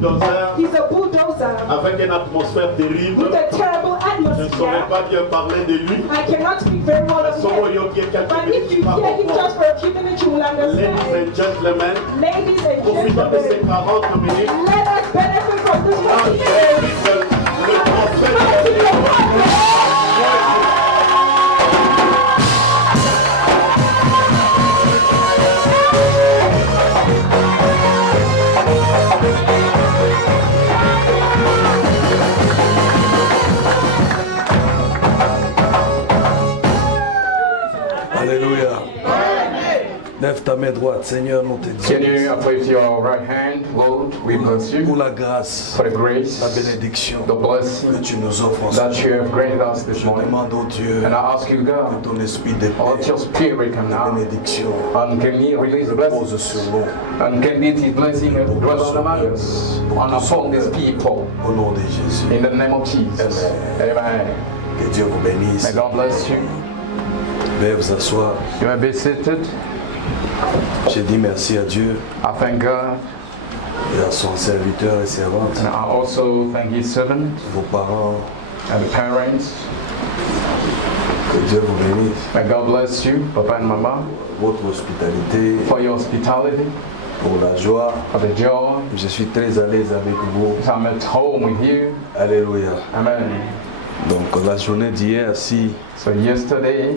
bulldozer. He's a bulldozer. Avec une atmosphère terrible. With a terrible Je ne atmosphere. saurais pas bien parler de lui. I cannot speak very well of Somo him. yoki quelques But if you minutes, hear him just for a few minutes, you will Ladies understand. and gentlemen, Ladies and profitons de ces gentlemen, 40 minutes. let us benefit from this Ah, opportunity. je prie que le prophète Mighty de God. Alléluia. Lève ta main droite, Seigneur, nous te Can disons you uplift your right hand, Lord? We bless pour you la grâce, for the grace, la bénédiction the blessing que tu nous offres en ce that moment. you have granted us this Je morning. demande au Dieu And I ask you, que God, ton esprit de let paix, your spirit come de now bénédiction and can you release repose blessings sur nous and can this blessing dwell among us and upon these people au nom de Jésus. in the name of Jesus. Amen. Que Dieu vous bénisse. May God bless you. Veuillez vous asseoir. You may be seated. J'ai dit merci à Dieu I thank God et à son serviteur et servante, and I also thank His servant vos parents. and the parents. Que Dieu vous bénisse. May God bless you, Papa and Mama, Votre hospitalité, for your hospitality, pour la joie. for the joy. Je suis très à l'aise avec vous. I'm at home with you. Alléluia. Amen. Donc la journée d'hier, si So yesterday,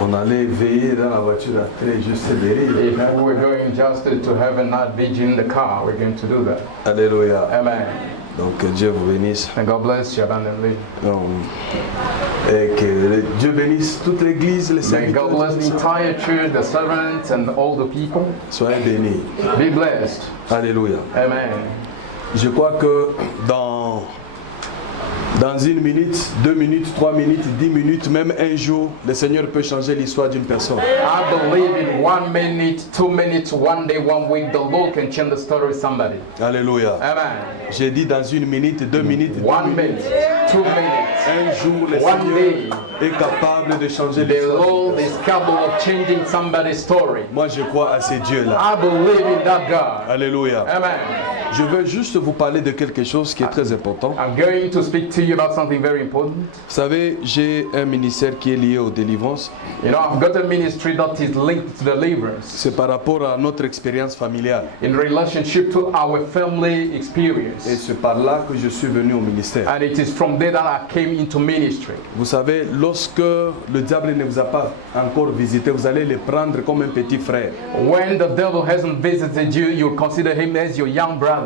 on allait veiller dans la voiture après juste derrière. if we were going just to have a night vigil in the car, we're going to do that. Alléluia. Amen. Donc que Dieu vous bénisse. And God bless you abundantly. Et que Dieu bénisse toute l'église, les May God serviteurs. bless the entire church, the servants, and all the people. Soyez bénis. Be blessed. Alléluia. Amen. Je crois que dans 1 minute, 2 minutes, 3 minutes, 10 minutes, même un jour, le Seigneur peut changer l'histoire d'une personne. I believe in 1 minute, 2 minutes, 1 day, 1 week, the Lord can change the story of somebody. Alléluia. Amen. J'ai dit dans 1 minute, 2 minutes, 1 minute, 2 minutes. un jour, le One Seigneur day. est capable de changer The l'histoire. Lord is capable of changing somebody's story. Moi, je crois à ces dieux-là. I believe in that God. Alléluia. Amen. Je veux juste vous parler de quelque chose qui est très important. I'm going to speak to you about something very important. Vous savez, j'ai un ministère qui est lié aux délivrances. You know, I've got a ministry that is linked to deliverance C'est par rapport à notre expérience familiale. in relationship to our family Et experience. c'est par là que je suis venu au ministère. And it is from there that I came into ministry. Vous savez, lorsque le diable ne vous a pas encore visité, vous allez le prendre comme un petit frère. When the devil hasn't visited you, you consider him as your young brother.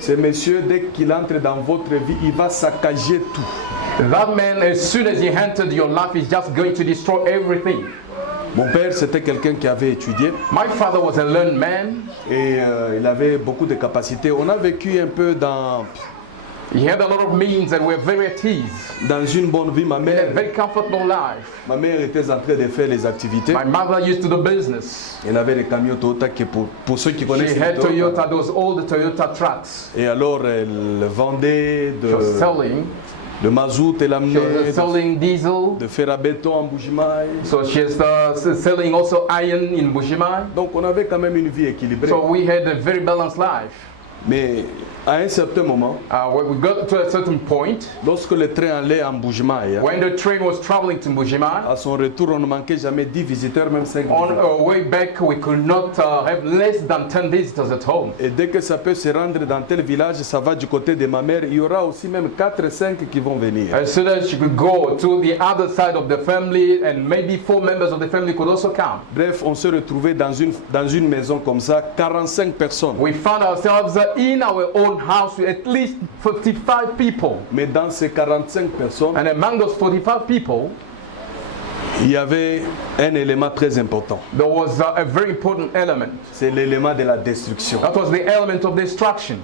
Ce monsieur, dès qu'il entre dans votre vie, il va saccager tout. That man, as soon as he entered your life, is just going to destroy everything. Mon père, c'était quelqu'un qui avait étudié My father was a learned man. et il avait beaucoup de capacités. On a vécu un peu dans He had a lot of means and were very at ease. dans une bonne vie. In a very comfortable life. Ma mère était en train de faire les activités. My mother used to do business. Elle avait des camions Toyota qui, pour ceux qui She connaissent had les Toyota. Toyota, those old Toyota trucks. Et alors, elle vendait She was selling. de mazout, elle She amenait was selling diesel. de fer à béton en Bougimaï. So she's selling also iron in Bushima. Donc, on avait quand même une vie équilibrée. So we had a very balanced life. Mais à un certain moment, When we got to a certain point, lorsque le train allait en Bougimaï, when the train was traveling to Bushima, à son retour, on ne manquait jamais 10 visiteurs, même 5 on visiteurs. our way back, we could not have less than 10 visitors at home. Et dès que ça peut se rendre dans tel village, ça va du côté de ma mère, il y aura aussi même 4 5 qui vont venir. As soon as she could go to the other side of the family, and maybe 4 members of the family could also come. Bref, on se retrouvait dans une maison comme ça, 45 personnes. We found ourselves in our own house with at least 55 people. Mais dans ces 45 personnes, And among those 45 people, il y avait un élément très important. there was a very important element. C'est l'élément de la destruction. That was the element of destruction.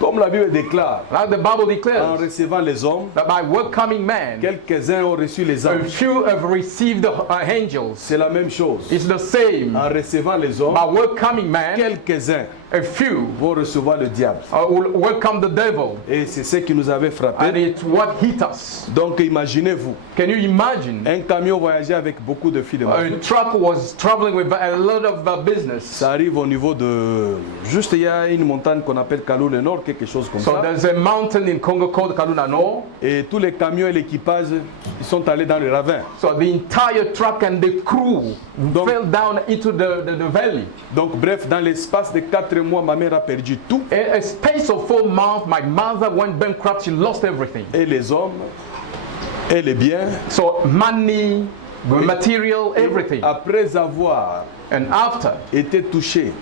Comme la Bible déclare, Like the Bible en declares, recevant les hommes, that by welcoming man, quelques-uns ont reçu les a anges. few have received angels. C'est la même chose. It's the same. En recevant les hommes, By welcoming man, quelques-uns a few vont recevoir le diable. will welcome the devil. Et c'est ce qui nous avait And frappé. it's what hit us. Donc imaginez-vous, Can you imagine? un camion voyageait avec beaucoup de filles de A mazout. truck was traveling with a lot of business. Ça arrive au niveau de... Juste il y a une montagne qu'on appelle Kalou le Nord Nord, quelque chose comme So ça. there's a mountain in Congo called Kaluna Nord. Et tous les camions et l'équipage, ils sont allés dans le ravin. So the entire truck and the crew Donc- fell down into the valley. Donc bref, dans l'espace de 4 mois, ma mère a perdu tout. In a space of 4 months, my mother went bankrupt. She lost everything. Et les hommes, et les biens. So money, material, everything. Après avoir And after été touché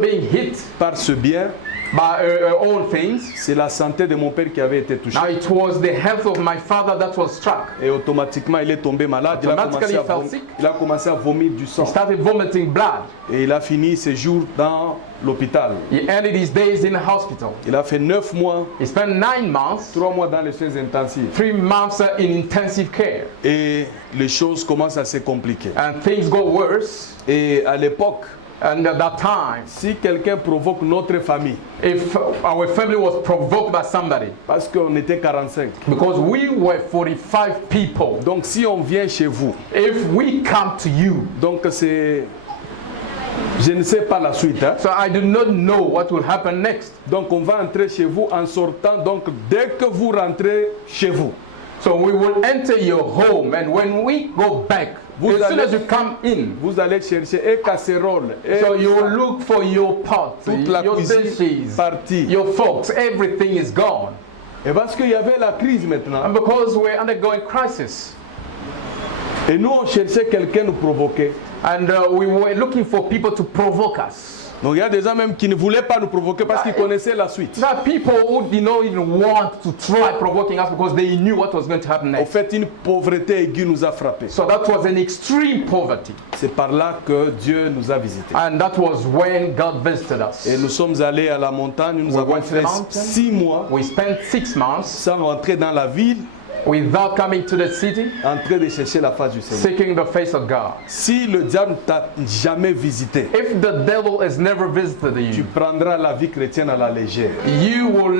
being hit par ce bien, by all things, c'est la santé de mon père qui avait été touchée. now it was the health of my father that was struck. Et automatiquement, il est tombé malade. Automatically he fell sick. Il a commencé à vomir du sang. He started vomiting blood. Et il a fini ses jours dans l'hôpital. He ended his days in a hospital. Il a fait 9 mois, He spent 9 months, 3 mois dans les soins intensifs. 3 months in intensive care. Et les choses commencent à se compliquer. And things got worse. Et à l'époque, And at that time, si quelqu'un provoque notre famille, if our family was provoked by somebody, parce qu'on était 45, because we were 45 people, donc si on vient chez vous, if we come to you, donc c'est... Je ne sais pas la suite. Hein? so I do not know what will happen next. Donc on va entrer chez vous en sortant. Donc dès que vous rentrez chez vous, So we will enter your home, and when we go back, Vous as soon allez- as you come in, vous allez chercher et casserole, et so you will look for your pot, toute la your cuisine dishes, partie. your forks, everything is gone. Et parce qu'il y avait la crise maintenant. And because we're undergoing crisis, Et nous on cherchait quelqu'un nous provoquer. and we were looking for people to provoke us. Donc il y a des gens même qui ne voulaient pas nous provoquer parce qu'ils connaissaient la suite. There are people who did not even want to try provoking us because they knew what was going to happen En next. fait, une pauvreté aiguë nous a frappés. So that was an extreme poverty. C'est par là que Dieu nous a visités. And that was when God visited us. Et nous sommes allés à la montagne, nous We avons went to the fait mountain. 6 mois We spent 6 months sans rentrer dans la ville, without coming to the city, en train de chercher la face du Seigneur. seeking the face of God. Si le diable t'a jamais visité, If the devil has never visited tu you, prendras la vie chrétienne à la légère. you will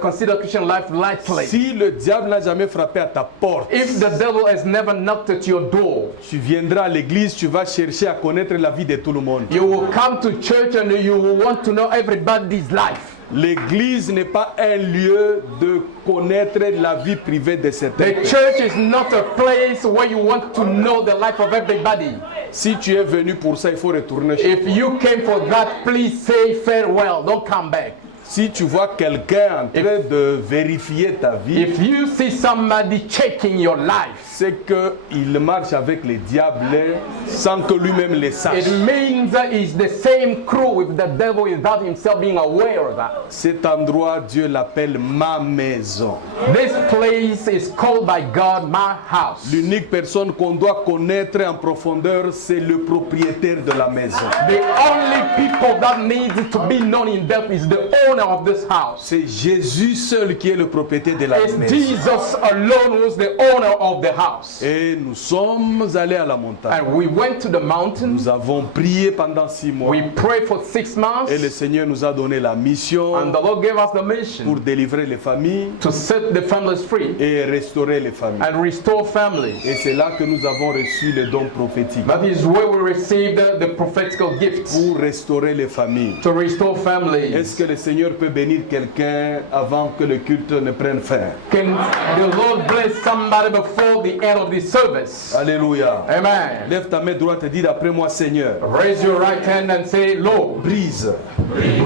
consider Christian life lightly. Si le diable n'a jamais frappé à ta porte, If the devil has never knocked at your door, tu viendras à l'église, tu vas chercher à connaître la vie de tout le monde. you will come to church and you will want to know everybody's life. L'église n'est pas un lieu de connaître la vie privée de certains. The church is not a place where you want to know the life of everybody. Si tu es venu pour ça, il faut retourner chez toi. If you came for that, please say farewell. Don't come back. Si tu vois quelqu'un en train de vérifier ta vie, If you see somebody checking your life, c'est qu'il marche avec les diables sans que lui-même le sache. it means that it's the same crew with the devil without himself being aware of that. Cet endroit, Dieu l'appelle ma maison. This place is called by God my house. L'unique personne qu'on doit connaître en profondeur, c'est le propriétaire de la maison. The only people that need to be known in depth is the owner of this house. C'est Jésus seul qui est le propriétaire de la It's maison. Jesus alone who's the owner of the house. Et nous sommes allés à la montagne. And we went to the mountains. Nous avons prié pendant 6 mois. We prayed for 6 months. Et le Seigneur nous a donné la mission And the Lord gave us the pour mission délivrer les familles to set the families free et restaurer les familles. and restore families. Et c'est là que nous avons reçu le don prophétique That is where we received the prophetical gifts pour restaurer les familles. to restore Est-ce families. que le Seigneur peut bénir quelqu'un avant que le culte ne prenne fin? Can the Lord bless somebody before the end of the service? Alléluia. Amen. Lève ta main droite et dis après moi, Seigneur, Raise your right hand and say, Lord, brise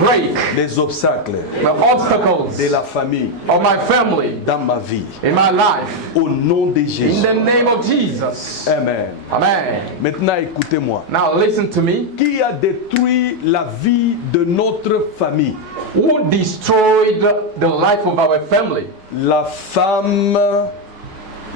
break les obstacles the obstacles de la famille of my family dans ma vie. in my life. Au nom de In Jésus. the name of Jesus. Amen. Amen. Maintenant, écoutez-moi. Now listen to me. Qui a détruit la vie de notre famille? Who destroyed the life of our family? La femme,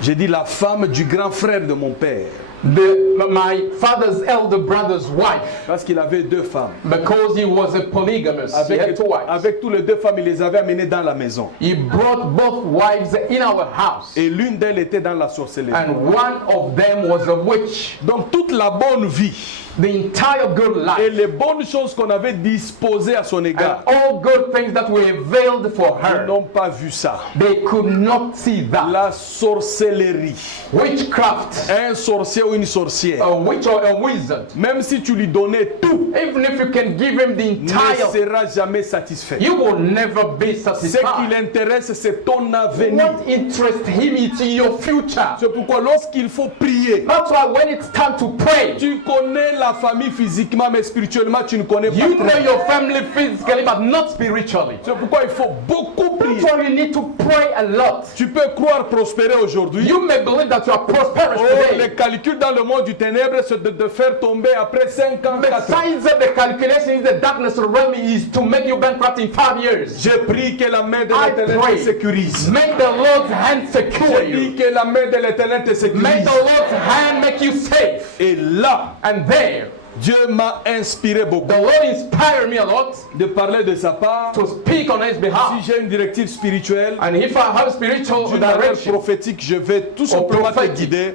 j'ai dit la femme du grand frère de mon père. My father's elder brother's wife, Parce qu'il avait 2 femmes. because he was a polygamist. He had 2 wives. Avec tous les 2 femmes, il les avait amenées dans la maison. He brought both wives in our house, Et l'une d'elles était dans la sorcellerie. and one of them was a witch. Donc toute la bonne vie the entire good et life les bonnes choses qu'on avait disposées à son and égard. all good things that were veiled for Ils her. n'ont pas vu ça. They could not see that. La sorcellerie. Witchcraft, Un sorcier ou une sorcière, a witch or a wizard, même si tu lui donnais tout, even if you can give him the ne entire, sera jamais satisfait. you will never be Ce qui satisfied. l'intéresse, c'est ton avenir. What interests him is your future. C'est pourquoi lorsqu'il faut prier, That's why when it's time to pray, tu connais la famille physiquement, mais spirituellement, tu ne connais pas. you know très. your family physically but not spiritually. C'est pourquoi il faut beaucoup prier. That's why you need to pray a lot. Tu peux croire prospérer aujourd'hui. You may believe that you are prosperous Oh, today. les calculs dans le monde du ténèbre, c'est de faire tomber après 5 ans, 4 ans. Besides the calculation in the darkness realm is to make you bankrupt in 5 years. Je prie que la main de I l'Éternel pray. te sécurise. Make the Lord's hand secure Je you. prie que la main de l'Éternel te Make sécurise. the Lord's hand make you safe. Et là, And there, Dieu m'a inspiré beaucoup the Lord inspired me a lot de parler de sa part. to speak on His Si behalf. j'ai une directive spirituelle, And if I have spiritual d'une manière direction, prophétique, je vais tout simplement te prophétique. guider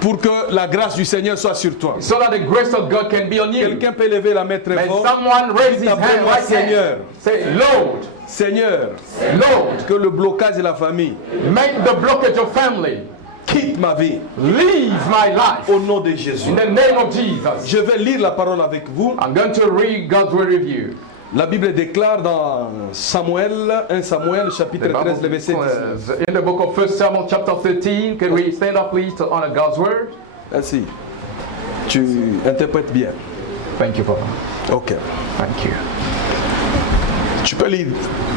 pour que la grâce du Seigneur soit sur toi. so that the grace of God can be on you. Quelqu'un peut lever la main très May fort. someone raise his Dites après hand moi, right Seigneur, hand. Say, Lord, Seigneur, Lord, que le blocage de la famille make the blockage of family. quitte ma vie Leave my life. au nom de Jésus. In the name of Jesus. Je vais lire la parole avec vous. I'm going to read God's word with you. La Bible déclare dans Samuel, 1 Samuel, chapitre The 13, le Bible verset 19. declares in the book of 1 Samuel chapter 13, can we stand up please to honor God's word? Ainsi, tu interprètes bien. Thank you, Father. Ok. Thank you. Tu peux lire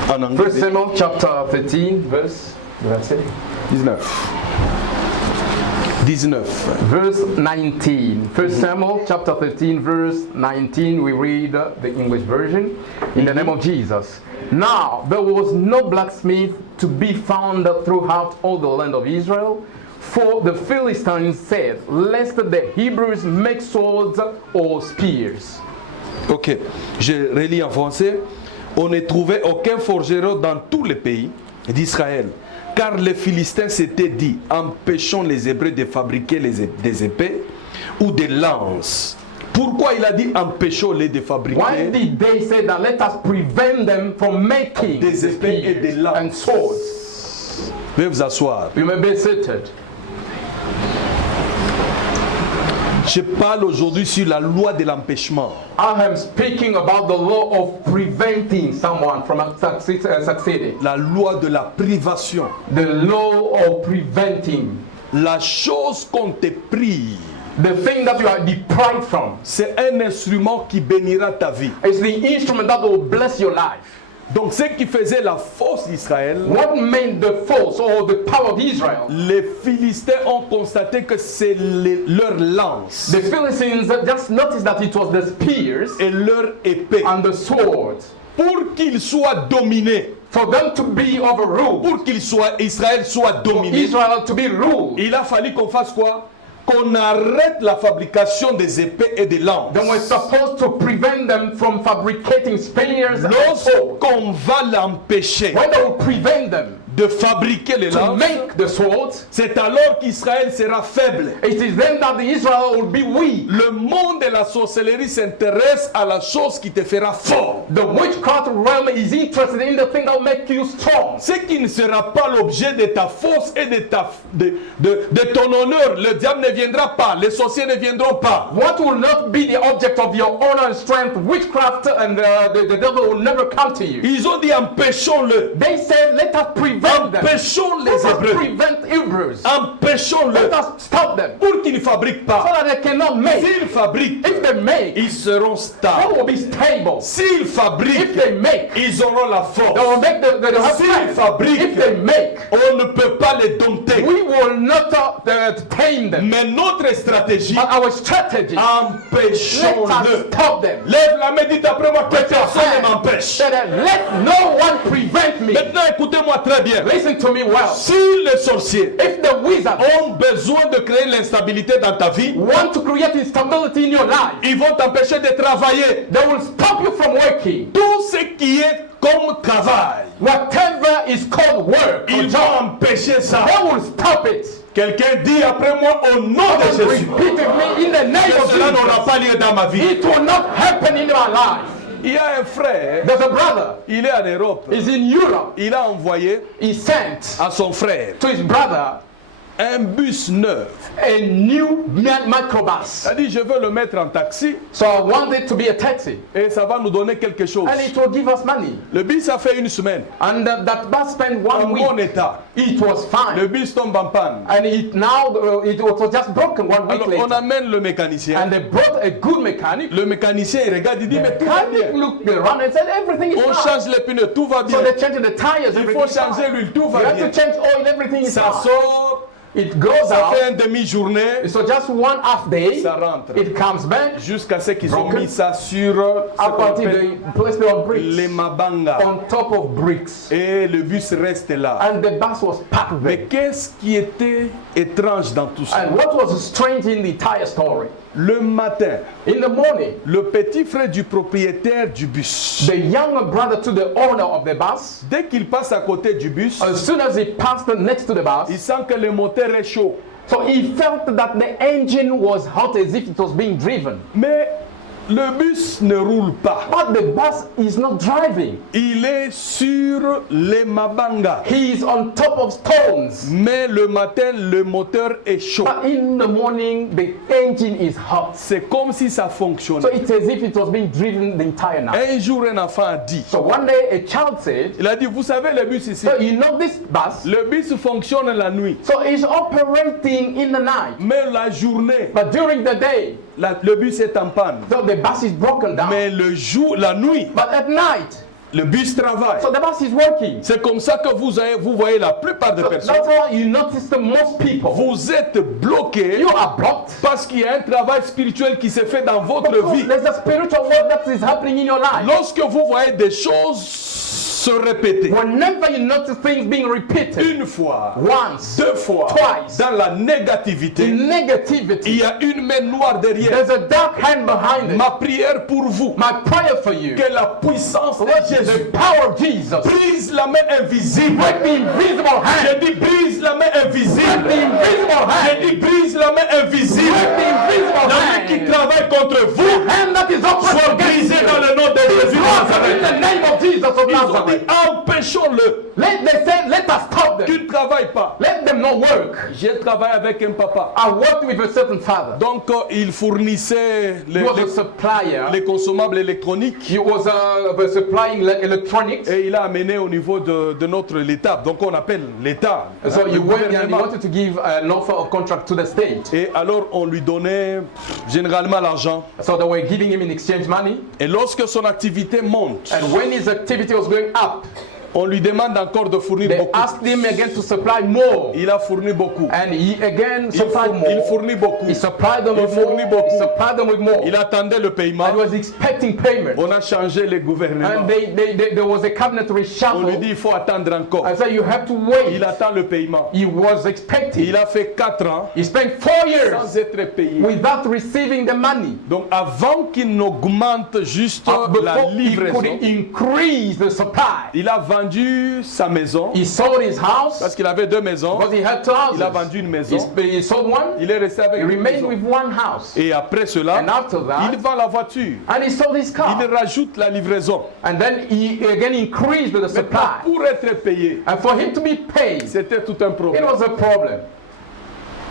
en 1 anglais. Samuel chapter 13, verse 19. 19. verse 19. 1 Samuel chapter 13, verse 19, we read the English version. In the name of Jesus. Now there was no blacksmith to be found throughout all the land of Israel, for the Philistines said, lest the Hebrews make swords or spears. Ok. Je relis en français. On ne trouvait aucun forgeron dans tous les pays d'Israël. Car les Philistins s'étaient dit, empêchons les Hébreux de fabriquer des épées ou des lances. Pourquoi il a dit empêchons-les de Why fabriquer did they say that let us prevent them from making des épées et des spears and lances? swords? Veuillez vous asseoir. You may be seated. Je parle aujourd'hui sur la loi de l'empêchement. I am speaking about the law of preventing someone from succeeding. La loi de la privation. The law of preventing. La chose qu'on te prive, The thing that you are deprived from c'est un instrument qui bénira ta vie. is the instrument that will bless your life. Donc ce qui faisait la force d'Israël, What made the force or the power of Israel? les Philistins ont constaté que c'est leur lance The Philistines just noticed that it was the spears et leur épée. and the swords. Pour qu'ils soient dominés, For them to be overruled, pour Israël soit for dominé, Israel to be ruled, il a fallu qu'on fasse quoi? Qu'on arrête la fabrication des épées et des lances. then we're supposed to prevent them from fabricating spears and swords. Lorsqu'on va l'empêcher When they will prevent them de fabriquer les to lances, make the swords, c'est alors qu'Israël sera faible. it is then that the Israel will be weak. Le monde de la sorcellerie s'intéresse à la chose qui te fera fort. The witchcraft realm is interested in the thing that will make you strong. Ce qui ne sera pas l'objet de ta force et de ton honneur, le diable ne viendra pas, les sorciers ne viendront pas. What will not be the object of your honor and strength, witchcraft and the devil will never come to you. Ils ont dit empêchons-le. They said, let us prevent them. Empêchons les Let us Hébreux. prevent Hebrews. Empêchons-le Let us stop them pour qu'ils ne fabriquent so pas. that they cannot make. S'ils fabriquent, If they make, ils seront they stables. will be stable. S'ils If fabriquent, they make, ils auront la they will force. make the S'ils strength. fabriquent, If they make, on ne peut pas les dompter. we will not tame them. Mais notre stratégie, But our strategy, let empêchons-le. us stop them. Lève la main, dites après moi que Let your personne ne hand. m'empêche. Say that, let no one prevent me. Maintenant, écoutez-moi très bien. Listen to me well. Si les sorciers If the wizards ont besoin de créer l'instabilité dans ta vie, want to create instability in your life, ils vont t'empêcher de travailler. they will stop you from working. Tout ce qui est comme travail, Whatever is called work or ils vont job, empêcher ça. they will stop it. Quelqu'un dit après moi au nom de Jésus. Repeat with me in the name Que of cela n'aura Jesus. pas lieu dans ma vie. It will not happen in your life. Il y a un frère, There's a brother. il est en Europe. He's in Europe. Il a envoyé He sent à son frère to his brother un bus neuf. a new microbus. Il a dit je veux le mettre en taxi So I want it to be a taxi. et ça va nous donner quelque chose. And it will give us money. Le bus a fait une semaine And that bus spent en 1 week. bon état. It was Le fine. bus tombe en panne. And it was just broken 1 week Alors on later. amène le mécanicien. And they brought a good mechanic. Le mécanicien il regarde, il dit mais tout va Mechanic bien. looked around and said everything is On fine. change les pneus, tout va bien. So they changed the tires. Il Everything faut is changer fine. l'huile, tout You va have bien. to change oil. Everything is Ça fine. sort, It goes ça out. fait une demi-journée So just 1 half day. Ça rentre. It comes back. jusqu'à ce qu'ils ont Broken. mis ça sur ce Up qu'on until appelle they placed it on les bricks. Mabanga. On top of bricks. Et le bus reste là. And the bus was packed Mais there. qu'est-ce qui était étrange dans tout ça? And what was strange in the entire story? Le matin, In the morning, le petit frère du propriétaire du bus, the younger brother to the owner of the bus, dès qu'il passe à côté du bus, as soon as he passed next to the il bus, sent que le moteur est chaud. so he felt that the engine was hot as if it was being driven. Mais le bus ne roule pas. But the bus is not driving. Il est sur les Mabanga. He is on top of stones. Mais le matin, le moteur est chaud. But in the morning, the engine is hot. C'est comme si ça So fonctionnait. it's as if it was being driven the entire night. Un jour, un enfant a dit, So one day, a child said, il a dit, vous savez le bus ici, so you know this bus? le bus fonctionne la nuit. So it's operating in the night. Mais la journée, But during the day, le bus est en panne. so the bus is broken down. Mais le jour, la nuit, But at night, le bus travaille. so the bus is working. C'est comme ça que vous voyez la plupart des So personnes. that's why you notice that most people, Vous êtes bloqués you are blocked. parce qu'il y a un travail spirituel qui se fait dans votre Because vie. there's a spiritual work that is happening in your life. Lorsque vous voyez des choses se répéter, Whenever you notice things being repeated, une fois, once, 2 fois, twice, dans la the négativité, il negativity, y a une main noire derrière. there's a dark hand behind it. Ma prière pour vous, My prayer for you, que la puissance de let Jésus the power of Jesus brise la main invisible. break the invisible hand. Je dis brise la main Break invisible. the invisible Je hand. dis brise la main invisible. Break the invisible La main qui hand. travaille contre vous The hand that is soit operating against brisée you. dans le nom de Jésus de Broken in Nazareth. the name of Jesus of Ils ont dit Nazareth. empêchons-le Let us stop them. qu'il ne travaille pas. Let them not work. J'ai travaillé avec un papa. I worked with a certain father. Donc il fournissait He was a supplier. les consommables électroniques He was supplying electronics. et il a amené au niveau de notre l'État. Donc on appelle l'État. So le you went and he gouvernement. wanted to give an offer of contract to the state. Et alors on lui donnait généralement l'argent. So they were giving him in exchange money. Et lorsque son activité monte, And when his activity was going up, on lui demande encore de fournir they beaucoup. asked him again to supply more. Il a fourni beaucoup. And he again supplied Il more. fournit beaucoup. He supplied them Il with more. fournit beaucoup. He supplied them with more. Il attendait le paiement. And was expecting payment. On a changé les gouvernements. And there was a cabinet On lui reshuffle. dit il faut attendre encore. I said you have to wait. Il attend le paiement. He was expecting. Il a fait 4 ans He spent 4 years sans être payé. without receiving the money. Donc avant qu'il n'augmente juste la Before he livraison, could increase the supply. il a vendu sa maison He sold his house parce qu'il avait 2 maisons. because he had 2 houses. Il a vendu une maison. He sold one. Il est resté He avec une remained maison. with one house. Et après cela, And after that, il vend la voiture. and he sold his car. Il rajoute la livraison. And then he again increased the Maintenant, supply. pour être payé, And for him to be paid, c'était tout un it problème. was a problem.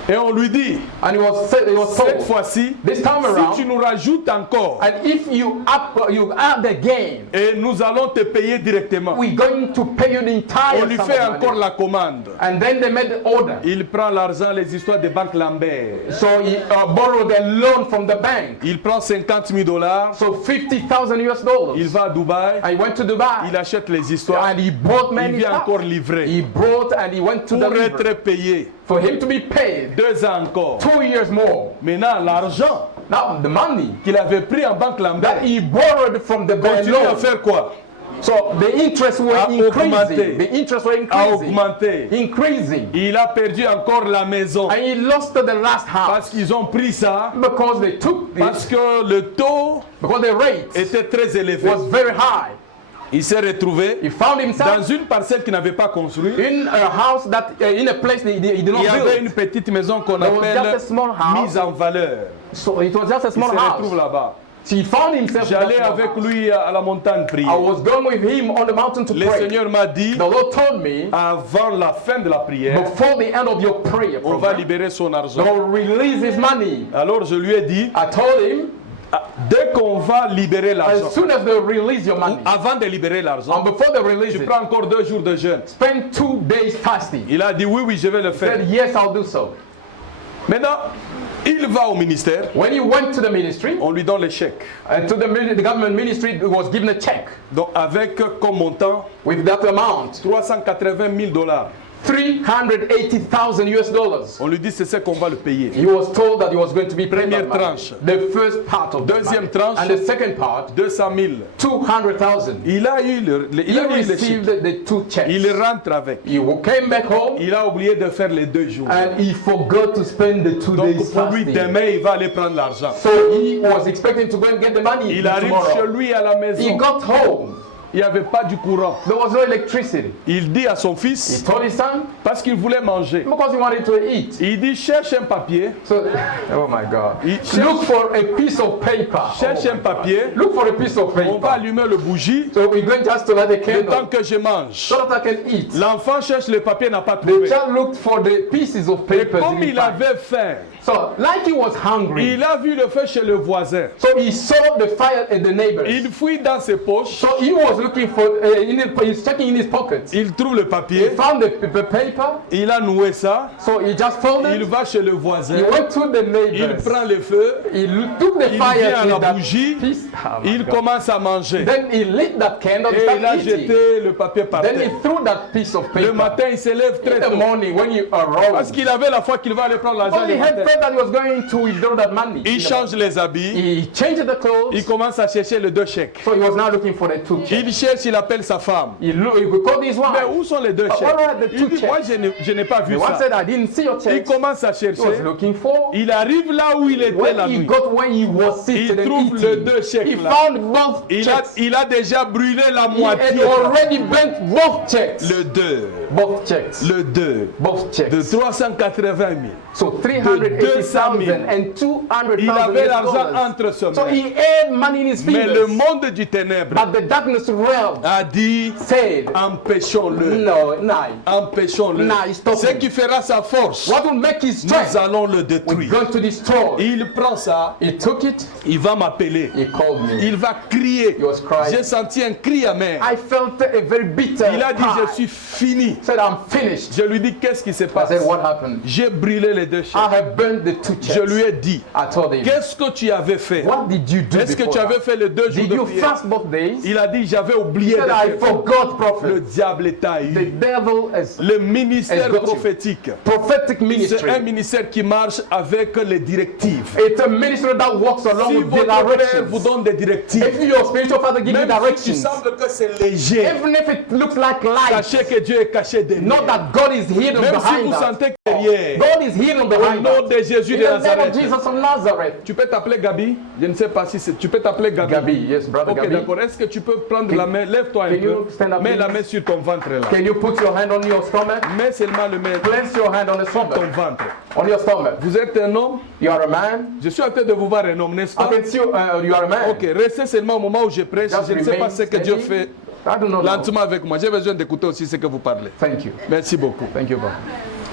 Et on lui dit, And he was cette told, fois-ci, this time si tu around, nous rajoutes encore, and if you add again, et nous allons te payer directement. we're going to pay you the entire On lui sum fait of encore money. la commande. And then they made the order. Il prend l'argent, les histoires de banque Lambert. So he borrowed a loan from the bank. Il prend 50 000 $. So $50,000 US. Il va à Dubaï. I went to Dubai. Il achète les histoires. And he brought Il many vient stuff. encore livrer. He brought and he went to Pour the être payé. for him to be paid 2 ans encore. 2 years more. Maintenant, l'argent Now the money qu'il avait pris en banque Lambert that he borrowed from the bank continue à loan. faire quoi? So the interest were A augmenté. increasing. The interest were A increasing. augmenté. Increasing. Il a perdu encore la maison. And he lost the last Parce house qu'ils ont pris ça. because they took Parce this, que le taux because the rate était très élevé. was very high. Il s'est retrouvé He found dans himself une parcelle qu'il n'avait pas construite. in a house that, in a place he did not Il y avait une build. petite maison qu'on There was just appelle a small house. mise en valeur. So it was just a Il small se retrouve house. là-bas. So he found himself in J'allais that small avec house. lui à la montagne prier. I was going with him on the mountain to Le pray. Seigneur m'a dit, The Lord told me, avant la fin de la prière, before the end of your prayer on va program, libérer son the argent. Lord release his money. Alors je lui ai dit, I told him, dès qu'on va libérer l'argent, as soon as they release your money, avant de libérer and l'argent, before they release tu it, prends encore 2 jours de jeûne. spend 2 days fasting. Il a dit oui, oui, je vais le He faire. said, yes, I'll do so. Maintenant, il va au ministère, When he went to the ministry, on lui donne les chèques. and to the government ministry, he was given a check Donc avec comme montant with that amount, 380 000 $. $380,000 US. On lui dit c'est ce qu'on va le payer. He was told that he was going to be paid Première that money. tranche. The first part of the Deuxième money. tranche. And the second part, 200 000. 200,000. Il a eu He il a eu les chèques. received the 2 checks. Il rentre avec. He came back home Il a oublié de faire les 2 jours. and he forgot to spend the 2 Donc days pour lui, fasting. demain, il va aller prendre l'argent. So he was expecting to go and get the money Il arrive chez tomorrow. lui à la He maison. got home. Il n'y avait pas du courant. There was no electricity. Il dit à son He fils, told his son parce qu'il voulait manger, because he wanted to eat. il dit cherche un papier. So, oh my God. Il Look for a piece of paper. Cherche Oh un my papier. God. Look for a piece of On va paper. allumer le bougie So we're going just to light a le temps candle que je mange. so that I can eat. L'enfant cherche le papier, n'a pas The trouvé. child looked for the pieces of paper. Comme il avait faim, So, like he was hungry, il a vu le feu chez le voisin. so he saw the fire at the neighbors. Il fouille dans ses poches, So he was looking for, he's checking in his pockets. il trouve le He papier, found the paper, il a noué ça, so he just folded il it. va chez le voisin, He went to the il neighbors. prend le feu, He took the il fire vient à la in that bougie, piece. Oh my il God. commence à manger. Then he lit that candle and Et il a started eating. jeté le papier par Then terre. he threw that piece of Le paper. matin, il se lève très In the tôt. morning when he Parce arose, qu'il avait la foi qu'il va aller prendre l'argent well, le he had matin. faith that he was going to withdraw that money. Il change les habits, He changed the clothes. il commence à chercher les 2 chèques. So he was now looking for the 2 checks. Il cherche, il appelle sa femme. He called his Mais wife. où sont les 2 What chèques? are the Il 2 dit, checks? moi je n'ai pas vu The one ça. said, I didn't see your Il checks. commence à He was chercher. looking for. Il arrive là où il était la When he nuit. got when he was Il seated and trouve eating, les 2 chèques he là. found both Il checks. a déjà brûlé la He moitié. had already bent both checks. Le 2. Both checks. Le 2. Both checks. De 380 000. So 380,000 and 200,000 Il avait l'argent dollars. entre ses So mains. he had money in his Mais le fingers. monde du ténèbre But the darkness realm a dit said, empêchons-le. no, no. Empêchons-le. Nah, stop Ce him. qui fera sa force, What will make his nous strength? allons le We're détruire. going to destroy. Il prend ça, He took it. il va m'appeler. He called me. Il va crier. He was crying. J'ai senti un cri amer. I felt a very bitter Il a dit, cry. je suis fini. Said, I'm finished. Je lui dis, qu'est-ce qui se I passe? said, what happened? J'ai brûlé les 2 I chèques. have burned the 2 checks. Je lui ai dit, I told him, qu'est-ce que tu avais fait? what did you do Est-ce que before tu avais that? fait les 2 jours Did de you prière? fast both days? Il a dit, j'avais oublié He de said, I faire. forgot, Le prophet. diable t'a The eu. devil is Le ministère Has got you. prophétique, prophetic c'est ministry. un ministère qui marche avec les directives. It's a ministry that walks along Si with votre père vous directions. donne des directives, If your spiritual father gives you même si il directions, semble que c'est léger, even if it looks like light, sachez que Dieu est caché derrière. know that God is hidden Même si behind vous that. sentez que derrière, God is hidden au behind nom that. de Jésus In de the name of Nazareth, Jesus of Nazareth. tu peux t'appeler Gabi? Je ne sais pas si c'est... Tu peux t'appeler Gabi? Gabi, yes, brother Ok, Gabi. d'accord. Est-ce que tu peux prendre Can- la main? Lève-toi un can peu. you stand up, Mets la please? main sur ton ventre là. Can you put your hand on your stomach? Mets seulement le main Place your hand on the sur ton stomach. ventre. On your stomach. Vous êtes un homme? You are a man. Je suis en train de vous voir un homme, n'est-ce I pas? can see you are a man. Ok, restez seulement au moment où je prêche. Just Je ne sais pas remain ce que Dieu steady. fait I do not know. lentement avec moi. J'ai besoin d'écouter aussi ce que vous parlez. Thank you. Merci beaucoup. Thank you, brother.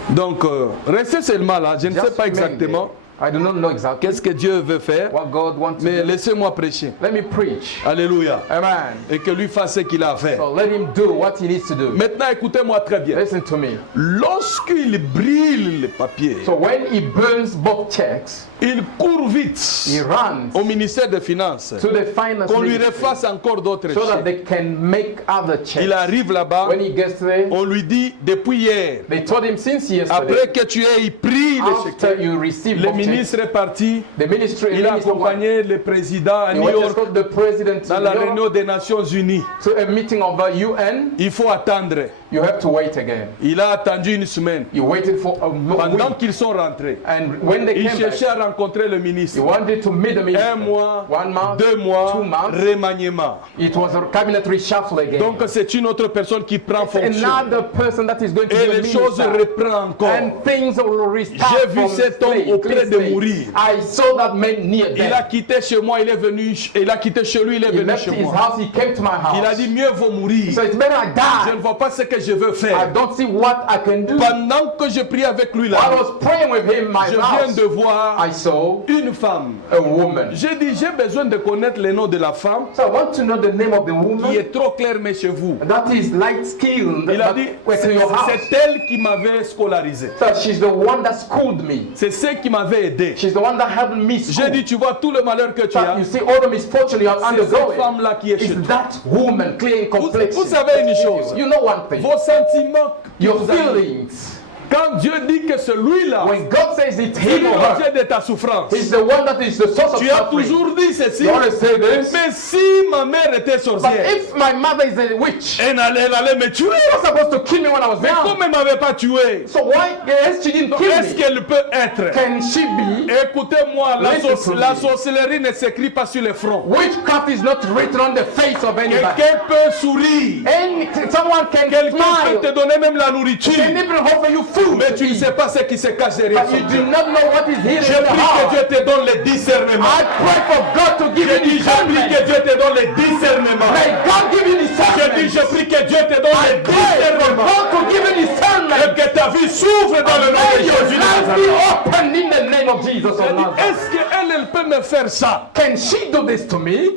Donc, restez seulement là. Je ne sais Just pas remain exactement there. I do not know exactly qu'est-ce que Dieu veut faire, what God wants to mais do. laissez-moi prêcher. Let me preach. Alléluia. Amen. Et que lui fasse ce qu'il a à faire. So let him do what he needs to do. Maintenant, écoutez-moi très bien. Listen to me. Lorsqu'il brûle les papiers, So when he burns both checks, il court vite he runs au ministère des Finances to the finance qu'on lui ministry refasse encore d'autres so that chèques. they can make other checks. Il arrive là-bas, When he gets there, on lui dit depuis hier, they told him since yesterday, après que tu aies pris les after chèques, you receive le both checks, ministre est parti, the ministry, il a minister went, accompagné le président à he New went to York escort the president dans to la New York réunion des Nations Unies. to a meeting of the UN. Il faut attendre. You have to wait again. Il a attendu une semaine. You waited for a Pendant week. qu'ils sont rentrés, And when they il came back, cherchait à rencontrer le ministre. you wanted to meet the minister. 1 mois, 1 month, 2 mois, 2 months. remaniement. It was a cabinet reshuffle again. Donc c'est une autre personne qui prend fonction. Another person that is going to Et be a les choses minister. reprennent encore. And things will restart. J'ai vu from cet homme slave, au près de slave. mourir. I saw that man near Il a death. quitté chez moi, il est venu, il a quitté chez lui, il est He venu left chez his moi. house, he came to my house. Il a dit mieux vaut mourir. So it's better I Je die. ne vois pas ce que je veux I faire. don't see what I can do. Pendant que je prie avec lui I là, was praying with him, my je viens house. de voir I saw une femme. a woman. J'ai dit j'ai besoin de connaître le nom de la femme So I want to know the name of the qui woman est trop claire mais chez vous. that is light skinned. Il a dit in your house. c'est elle qui m'avait scolarisé. So she's the one that schooled me. C'est ce qui m'avait aidé. She's the one that helped me J'ai school. dit tu vois tout le malheur que tu So as. you see all the misfortune you are C'est cette undergoing. femme-là qui est chez It's toi. that woman clean complexion. vous savez une chose. You know one thing. Vos sentiments, qui Your vous animent. feelings. Quand Dieu dit que celui-là, When God says it's c'est him or her, l'objet de ta souffrance, he's the one that is the source of tu as suffering. toujours dit ceci. You always say this. Mais si ma mère était But sorcière, if my mother is a witch, elle allait me tuer. she was supposed to kill me when I was Mais young. comme elle ne m'avait pas tué, So why yes, she didn't kill est-ce me? qu'elle peut être? Can she be? Écoutez-moi, Listen to la me. sorcellerie ne s'écrit pas sur le front. Witchcraft is not written on the face of anybody. Quelqu'un peut sourire. And someone can Quelqu'un peut te smile. donner même la nourriture. Can even offer you food. Mais tu ne sais pas ce qui se cache derrière But son you Dieu. do not know what is hidden Je in the prie que heart. Dieu te donne le discernement. I pray for God to give Je you dis, je prie discernment. que Dieu te donne le discernement. May God give you Je discernment. dis, je prie que Dieu te donne I le pray for discernement. God to give you Et discernment. que ta vie s'ouvre dans le nom de May your Jésus de life Nazareth. be opened in the name of Jesus of Elle dit, Nazareth. est-ce qu'elle peut me faire ça? Can she do this to me?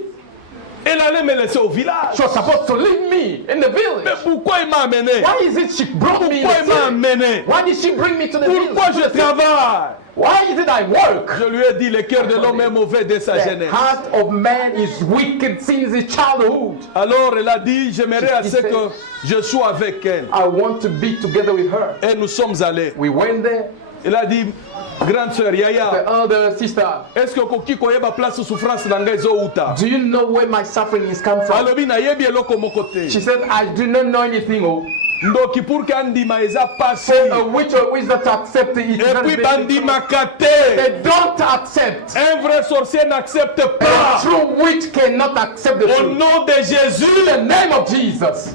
Elle allait me laisser au village. She was supposed to leave me in the Mais village. pourquoi il m'a amené? Why is it she brought me in Pourquoi il m'a the city? amené? Why did she bring me to the Pourquoi village? je travaille? Why is it I work? Je lui ai dit, le cœur de l'homme est mauvais dès sa The jeunesse. heart of man is wicked since his childhood. Alors elle a dit, j'aimerais à He ce said- que je sois avec elle. I want to be together with her. Et nous sommes allés. We went there. Elle a dit, grande sœur The Yaya, other sister, est-ce que koki koyeba place souffrance na ngai ezouta? do you know where my suffering is come from? Alobi nayebi eloko moko te. She said, I do not know anything. Oh. Ndoki pour que andima eza pasi. A witch or wizard to accept it. Et puis bandimaka te. They don't accept. Un vrai sorcier n'accepte A pas. true witch cannot accept the Au truth. nom de Jésus. In the name of Jesus.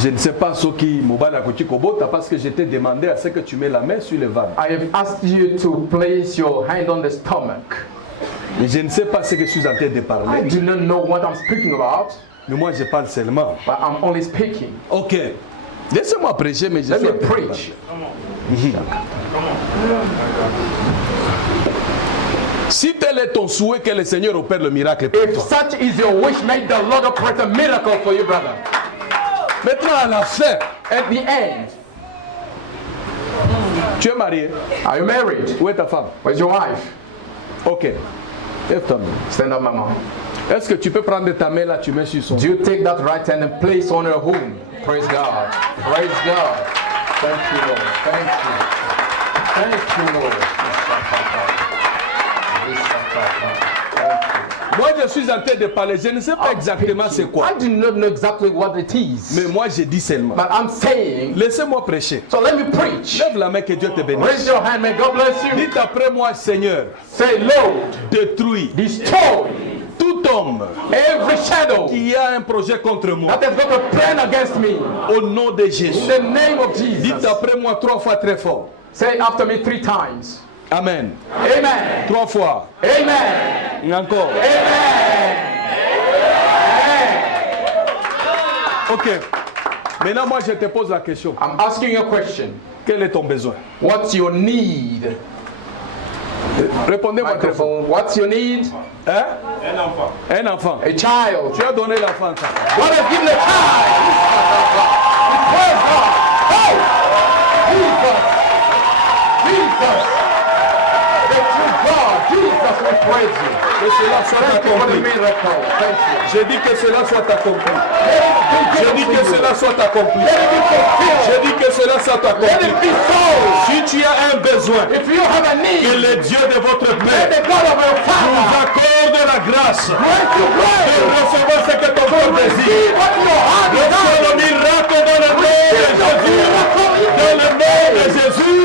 Je ne sais pas ce qui mobile koki kobota parce que je t'ai demandé à ce que tu mets la main sur le ventre. I have asked you to place your hand on the stomach. Mais je ne sais pas ce que je suis en train de I parler. do not know what I'm speaking about, Mais moi je parle seulement. but I'm only speaking. Ok. Laissez-moi prêcher, mais je Let suis me en train de parler. preach. Si tel est ton souhait, que le Seigneur opère le miracle pour If toi. such is your wish, make the Lord operate a miracle for you, brother. Maintenant, à la fin, At the end, tu es marié. are you married? Où est ta femme? Where's your wife? Ok. Lève ta main. Stand up, mama. Est-ce que tu peux prendre ta main là, tu mets sur son. Do you take that right hand and place on her womb? Praise God. Praise God. Thank you, Lord. Thank you. Thank you, Lord. Moi, je suis en train de parler. Je ne sais pas exactement c'est quoi. I do not know exactly what it is. Mais moi, je dis seulement. But I'm saying, Laissez-moi prêcher. so let me preach. Lève la main, que Dieu te bénisse. Raise your hand, may God bless you. Dites après moi, Seigneur, Say, Lord, détruis destroy tout homme every shadow qui a un projet contre moi. that has got a plan against me. Au nom de Jésus. In the name of Dites Jesus. après moi 3 fois très fort. Say after me 3 times. Amen. Amen. 3 fois. Amen. Encore. Amen. Ok. Maintenant, moi, je te pose la question. I'm asking you a question. Quel est ton besoin? What's your need? Répondez-moi très fort. Microphone. What's your need? Hein? Un enfant. A child. Tu as donné l'enfant. ça. God has given a child. Praise God. Oh! Jesus. Jesus. The true God. Jesus, we praise you. Que cela soit Thank you for the accompli. miracle. Thank you. Je dis que cela soit accompli. Let it be Je given dis to que you. cela soit accompli. Let it be fulfilled. Je dis que cela soit Let accompli. it be so. Si tu as un besoin, If you have a que need, le Dieu de votre let Père the God of your vous Father accorde la grâce Grace to de grace. recevoir ce que ton cœur désire. See what your heart Reçois desires. le miracle dans le nom de Jésus. Dans le nom de Jésus.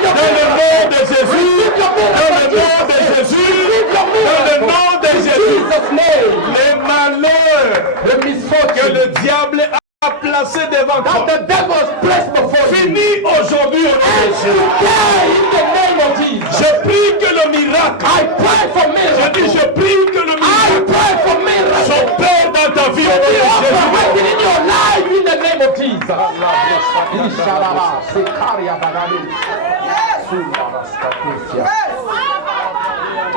Dans le nom de Jésus. Dans le nom de Jésus. Dans le nom de Jésus. Jesus' name. Les malheurs The que misfortune le diable a placés devant that toi. the devil has placed before you. Fini aujourd'hui au nom de Jésus. Today, in the name of Jesus. Je prie que le miracle, I pray for je miracles. dis je prie que le I miracle pray for miracles. s'opère dans ta vie au nom Be de Jésus. operated in your life in the name of Jesus. Inshallah. Sekaria Bagadi.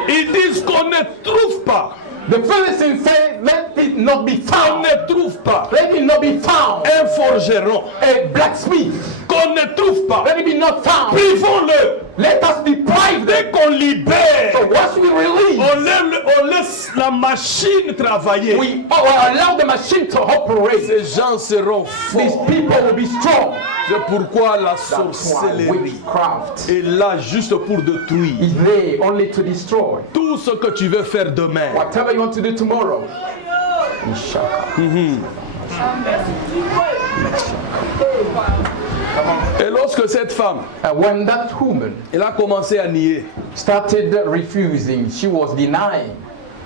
Ils disent qu'on ne trouve pas. The Philistines say, let it not be On found. ne trouve pas Let it not be found. un forgeron. A blacksmith. Qu'on ne trouve pas. Let it be not found. Privons-le. Let us deprive them. Dès qu'on libère, So once we release, on laisse la machine travailler. we allow the machine to operate. Ces gens seront These forts. people will be strong. C'est pourquoi la That's why sorcellerie witchcraft est là juste pour détruire. is there only to destroy. Tout ce que tu veux faire demain, Whatever you want to do tomorrow. et lorsque cette femme, And when that woman elle a commencé à nier, started refusing, she was denying.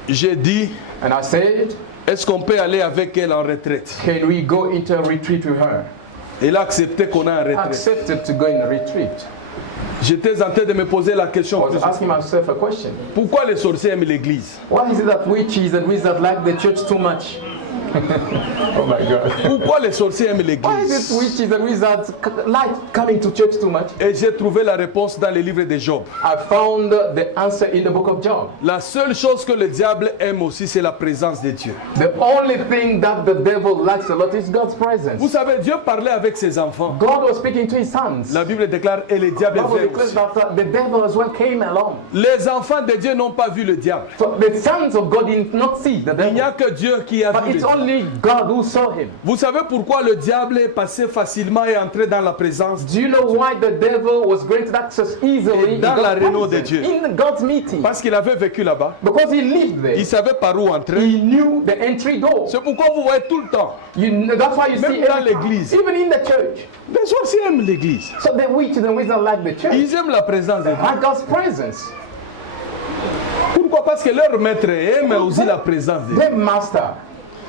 j'ai dit, And I said, est-ce qu'on peut aller avec elle en retraite? can we go into a retreat with her? Elle a accepté qu'on a en I retraite. accepted to go in a retreat. J'étais en train de me poser la question, I was asking myself a question. pourquoi les sorciers aiment l'église? Why is it that witches and wizards like the church too much? Oh my God. Pourquoi les sorciers aiment Why is l'église? it witches and wizards like coming to church too much? Et j'ai trouvé la réponse dans le livre de Job. I found the answer in the book of Job. La seule chose que le diable aime aussi, c'est la présence de Dieu. The only thing that the devil likes a lot is God's Vous presence. savez, Dieu parlait avec ses enfants. God was speaking to his sons. La Bible déclare, et le diable Bible vient declares aussi. that the devil as well came along. Les enfants de Dieu n'ont pas vu le diable. So the sons of God did not see the Il n'y devil. a que Dieu qui a But vu le it's diable. only God who saw him. Vous savez pourquoi le diable est passé facilement et entré dans la présence de Do you know why the devil was granted access easily in Dans la God's réunion de presence, Dieu. in God's meeting? Parce qu'il avait vécu là-bas. Because he lived there. Il savait par où entrer. He knew the entry door. C'est pourquoi vous voyez tout le temps. That's why you Même see dans every- l'église. even in the church. Les sorciers aiment l'église. So the witches and wizards like the church. Ils aiment la présence de Dieu. Like God's presence. Pourquoi? Parce que leur maître aime aussi la présence de Dieu. Their master,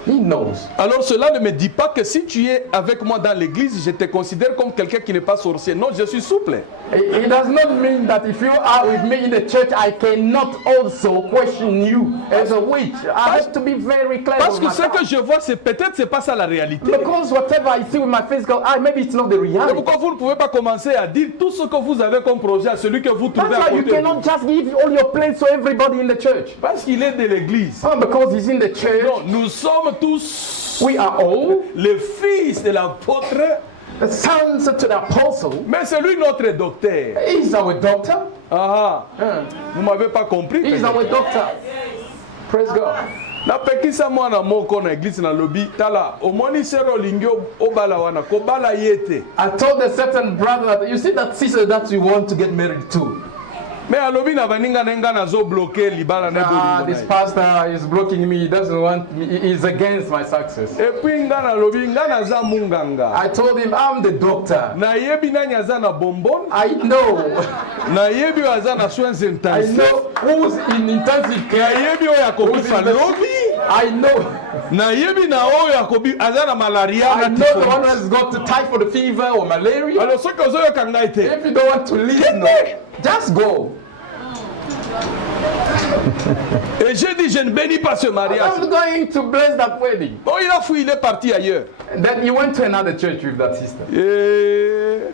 he knows. Alors cela ne me dit pas que si tu es avec moi dans l'église, je te considère comme quelqu'un qui n'est pas sorcier. Non, je suis souple. It does not mean that if you are with me in the church, I cannot also question you as a witch. I have to be very clever. Parce with que ce my que je vois, c'est peut-être c'est pas ça la réalité. Because whatever I see with my physical eye, maybe it's not the C'est reality. pourquoi vous ne pouvez pas commencer à dire tout ce que vous avez comme projet à celui que vous trouvez à That's why you côté. cannot just give all your plans to everybody in the church. Parce qu'il est de l'église. Because he's in the church, Non, nous sommes tous we are all les fils de l'apôtre, the sons to the apostle. mais c'est lui notre docteur. He's our doctor. Ah, vous m'avez pas compris. He's our doctor. Praise God. napekisa mwana moko na église na lobi tala omoni sero olingi obala wana kobala yete. I told a certain brother that you see that sister that you want to get married to. Mais alobi na baninga nenga nazo bloquer libala na This pastor is blocking me. He doesn't want me. He's against my success. Et puis nga na lobi nga naza munganga. I told him I'm the doctor. Na yebi nani aza na bonbon. I know. Na yebi aza na soins I intensifs. know who's in intensive Na care. yebi oyo akokufa lobi. I know. Na yebi na oyo akobi aza na malaria I na know the one who typhoid. has got the typhoid fever or malaria. Alors soki ozoyoka ngai te. If you don't want to listen, just go. Et j'ai dit je ne bénis pas ce mariage. I'm going to bless that wedding. Oh il a fui, il est parti ailleurs. And then he went to another church with that sister. Et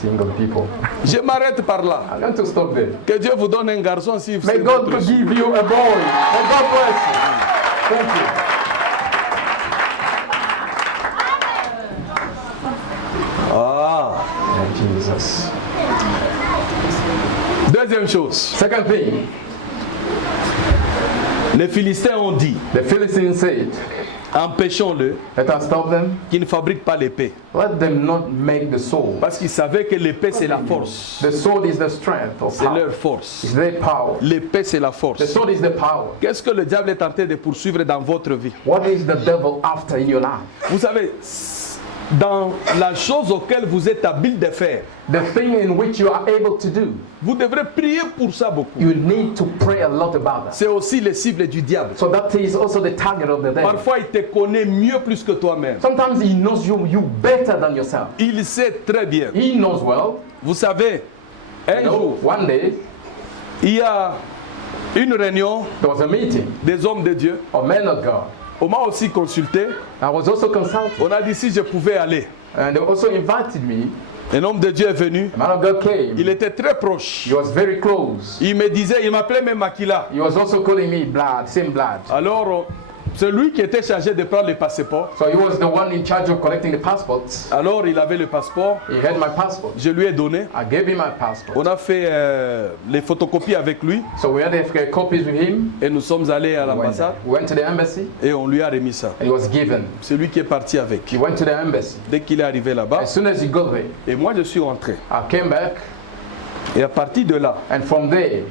Single people. je m'arrête par là. I'm going to stop there. Que Dieu vous donne un garçon si May God to give you a boy. May God bless you. Thank you. Ah. Jesus. Deuxième chose, Second thing, les Philistins ont dit, the Philistines said, Empêchons-le Let us stop them. qu'ils ne fabriquent pas l'épée. Let them not make the sword. Parce qu'ils savaient que l'épée, c'est la force. The sword is the strength of C'est power. leur force. It's their power. L'épée, c'est la The force. sword is the power. Qu'est-ce que le diable est en train de poursuivre dans votre vie? What is the devil after in your life? Vous savez, dans la chose auquel vous êtes habile de faire, The thing in which you are able to do. vous devrez prier pour ça beaucoup. You need to pray a lot about that. C'est aussi les cibles du diable. So that is also the target of the devil. Parfois, il te connaît mieux plus que toi-même. Sometimes he knows you better than yourself. Il sait très bien. He knows well. Vous savez, un You know, jour, one day il y a une réunion there was a meeting des hommes de Dieu. of men of God. On m'a aussi consulté. I was also consulted, On a dit si je pouvais aller. and they also invited me. Un homme de Dieu est venu. A man of God came. Il était très proche. He was very close. Il me disait, il m'appelait même Makila. He was also calling me blood, same blood. Alors, c'est lui qui était chargé de prendre les passeports. So he was the one in charge of collecting the passports. Alors, il avait le passeport. He had my passport. Je lui ai donné. I gave him my passport. On a fait les photocopies avec lui. So we had copies with him. Et nous sommes allés à We went, l'ambassade. we went to the embassy, Et on lui a remis ça. and he was given. C'est lui qui est parti avec. He went to the embassy. Dès qu'il est arrivé là-bas. As soon as he got there, Et moi, je suis rentré. I came back, Et à partir de là, and from there,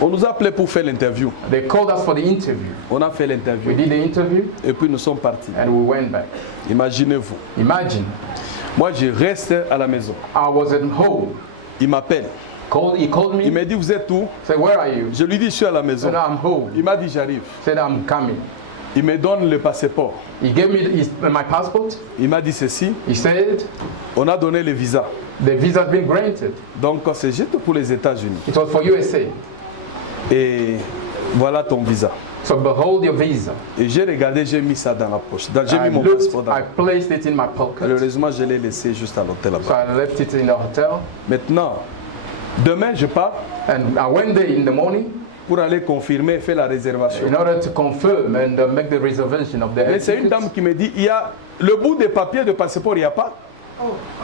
on nous a appelé pour faire l'interview. they called us for the interview. On a fait We l'interview. did the interview, Et puis nous sommes partis. and we went back. Imaginez-vous. Imagine, Moi, je reste à la maison. I was at home. Il m'appelle. He called Il me, m'a dit, vous êtes où? said, where are you? Je lui dis, je suis à la I maison. said, I'm home. Il m'a dit, j'arrive. Said, I'm coming. Il me donne le passeport. He gave me my passport. Il m'a dit ceci. He said, On a donné le visa. the visa has been granted. Donc, c'est juste pour les États-Unis. It was for USA. Et voilà ton visa. So behold your visa. Et j'ai regardé, j'ai mis ça dans la poche. J'ai I mis mon looked, passeport dans I la poche. placed it in my pocket. Malheureusement, je l'ai laissé juste à l'hôtel So là-bas. I left it in the hotel. Maintenant, demain, je pars And I went there in the morning pour aller confirmer et faire la réservation. in order to confirm and make the reservation of the Mais c'est une tickets. dame qui me dit, il y a le bout des papiers de passeport, il n'y a pas.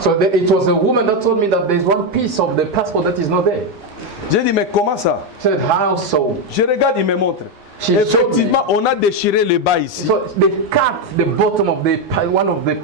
So it was a woman that told me that there's one piece of the passport that is not there. J'ai dit, mais comment ça? She said, how so? Je regarde, il me montre. She showed me. Effectivement, on a déchiré le bas ici. So they cut the bottom of the one of the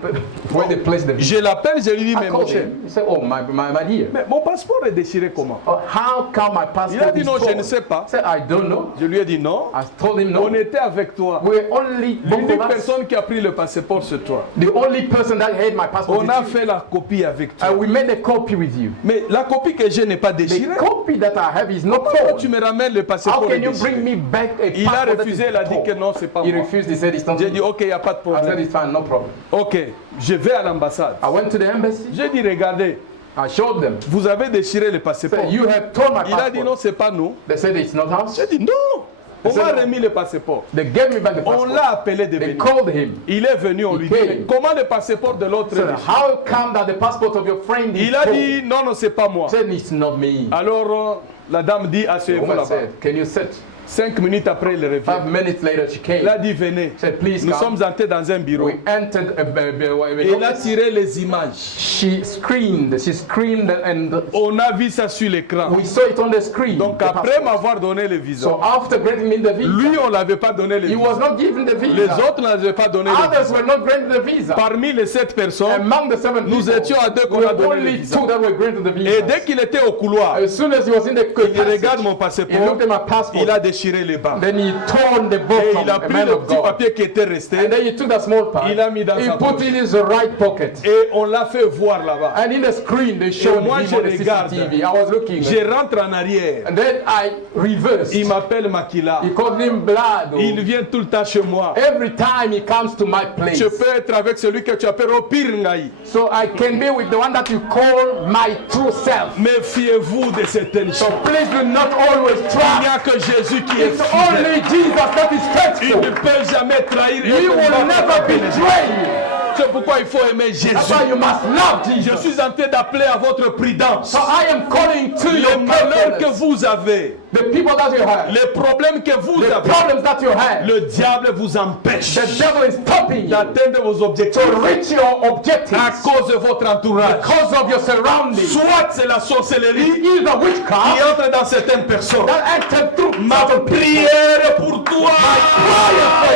where they placed the visa. Je l'appelle, je lui dis, I mais mon called cher, him. He said, oh my dear. mais mon passeport est déchiré comment? How come my Il passport a dit is non, je torn? ne sais pas. I said, I don't know. Je lui ai dit non. I told him no. On était avec toi. We're only both L'unique of us. personne qui a pris le passeport, c'est toi. The only person that had my passport On is a you. fait la copie avec toi. And we made a copy with you. Mais la copie que j'ai n'est pas The déchirée. copy that I have is not Pourquoi tu torn. me ramènes le How passeport can you déchiré? bring me back a Il a passport that refusé, is il a dit torn? que non, c'est pas He moi. refused. He said it's not J'ai me. dit, ok, il n'y a pas de I said problème. it's fine, no problem. Ok, je vais à l'ambassade. I went to the embassy. J'ai dit, regardez, I showed them. vous avez déchiré le passeport. Said, you have torn my Il a dit non, passport. c'est pas nous. They said it's not us. J'ai dit non, on C'est m'a bon. remis le passeport. They gave me back the On passport. l'a appelé de They venir. called him. Il est venu, on He lui dit, came. mais comment le passeport de l'autre So est déchiré? how come that the passport of your friend is Il a torn? dit non, non, c'est pas moi. Said it's not me. Alors la dame dit, The asseyez-vous woman là-bas. said, can you sit? 5 minutes après, il revient. 5 minutes later she came. Il a dit, venez. Said, please Nous come. sommes entrés dans un bureau. We entered Et il a office. tiré les images. She screamed and On a vu ça sur l'écran. we saw it on the screen. Donc the après passport. m'avoir donné le visa, So after granting me the visa, lui on l'avait pas donné le he visa. was not given the Les visa. autres n'avaient pas donné le Others visa. were not granted the visa. Parmi les 7 personnes, Among the 7 nous people, étions à 2 qu'on we a were donné le only visa. 2 that were granted the Et visa. dès qu'il était au couloir, As soon as he was in the il regarde passage, mon he passeport, looked at my passport. il a déchiré les bas. Then he torn the Et bottom, il a a pris man le of petit God. papier qui était resté And then he took that small part, Il a mis dans he sa put poche. it in his right pocket. et on l'a fait voir là-bas. And in the screen, they showed moi, him je on the regarde. CCTV. I was looking. Je rentre en arrière. And then I reversed. Il m'appelle Makila. He called him Blood. Il vient tout le temps chez moi. Every time he comes to my place. Je peux être avec celui que tu appelles au pire Ngaï. So I can be with the one that you call my true self. Méfiez-vous de certaines So choses. please do not always Il n'y trust. a que Jésus qui est It's fidèle. only Jesus that is Il ne faithful. peut jamais trahir. He will never betray you. C'est pourquoi il faut aimer Jésus. That's why you must love Je Jesus. suis en train d'appeler à votre prudence. So I am calling to Les your malheurs que carefulness. vous avez, The people that you have, les problèmes que vous the avez, problems that you have, le diable vous empêche the devil is stopping you d'atteindre vos objectifs to reach your objectives à cause de votre entourage. because of your surroundings. Soit c'est la sorcellerie Either qui witchcraft entre dans certaines personnes. that entered through Ma certain people. prière pour toi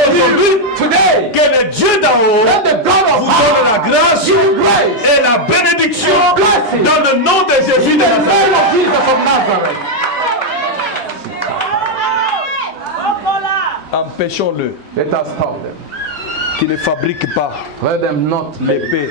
aujourd'hui, Today, que le Dieu d'en haut let the God of vous donne la power grâce give you grace et la bénédiction blessing dans le nom de Jésus in de the Nazareth. name of Jesus of Nazareth. Empêchons-le Let us stop them. qu'il ne fabrique pas Let them not make l'épée.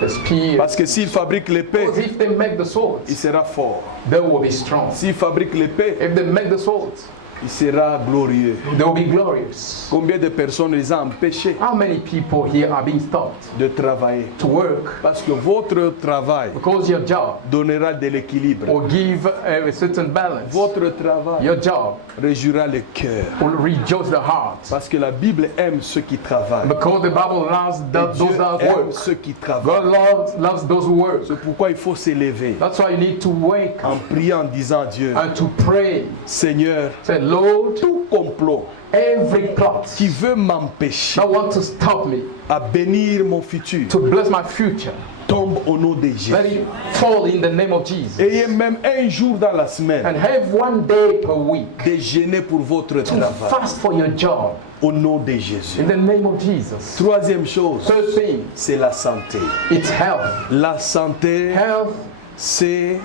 the spear. Parce que s'il fabrique l'épée, Because if they make the il swords, sera fort. they will be strong. S'il fabrique l'épée, If they make the swords, il sera glorieux. they will be glorious. Combien de personnes les ont empêchés How many people here are being stopped de travailler? to work Parce que votre travail because your job donnera de l'équilibre. will give a certain balance? Votre travail Your job réjouira le cœur. will rejoice the heart. Parce que la Bible aime ceux qui travaillent. Because the Bible loves Et those Dieu that aime work. ceux qui travaillent. God loves those who work. C'est pourquoi il faut s'élever That's why you need to wake en priant, en disant à Dieu, and to pray. Seigneur, Say, Lord, tout complot every plot qui veut m'empêcher that want to stop me, à bénir mon futur to bless my future, tombe au nom de Jésus. let it fall in the name of Jesus. Ayez même un jour dans la semaine And have one day per week de jeûner pour votre to travail fast for your job au nom de Jésus. in the name of Jesus. Troisième chose, Third thing, c'est la santé. it's health. La santé, Health, c'est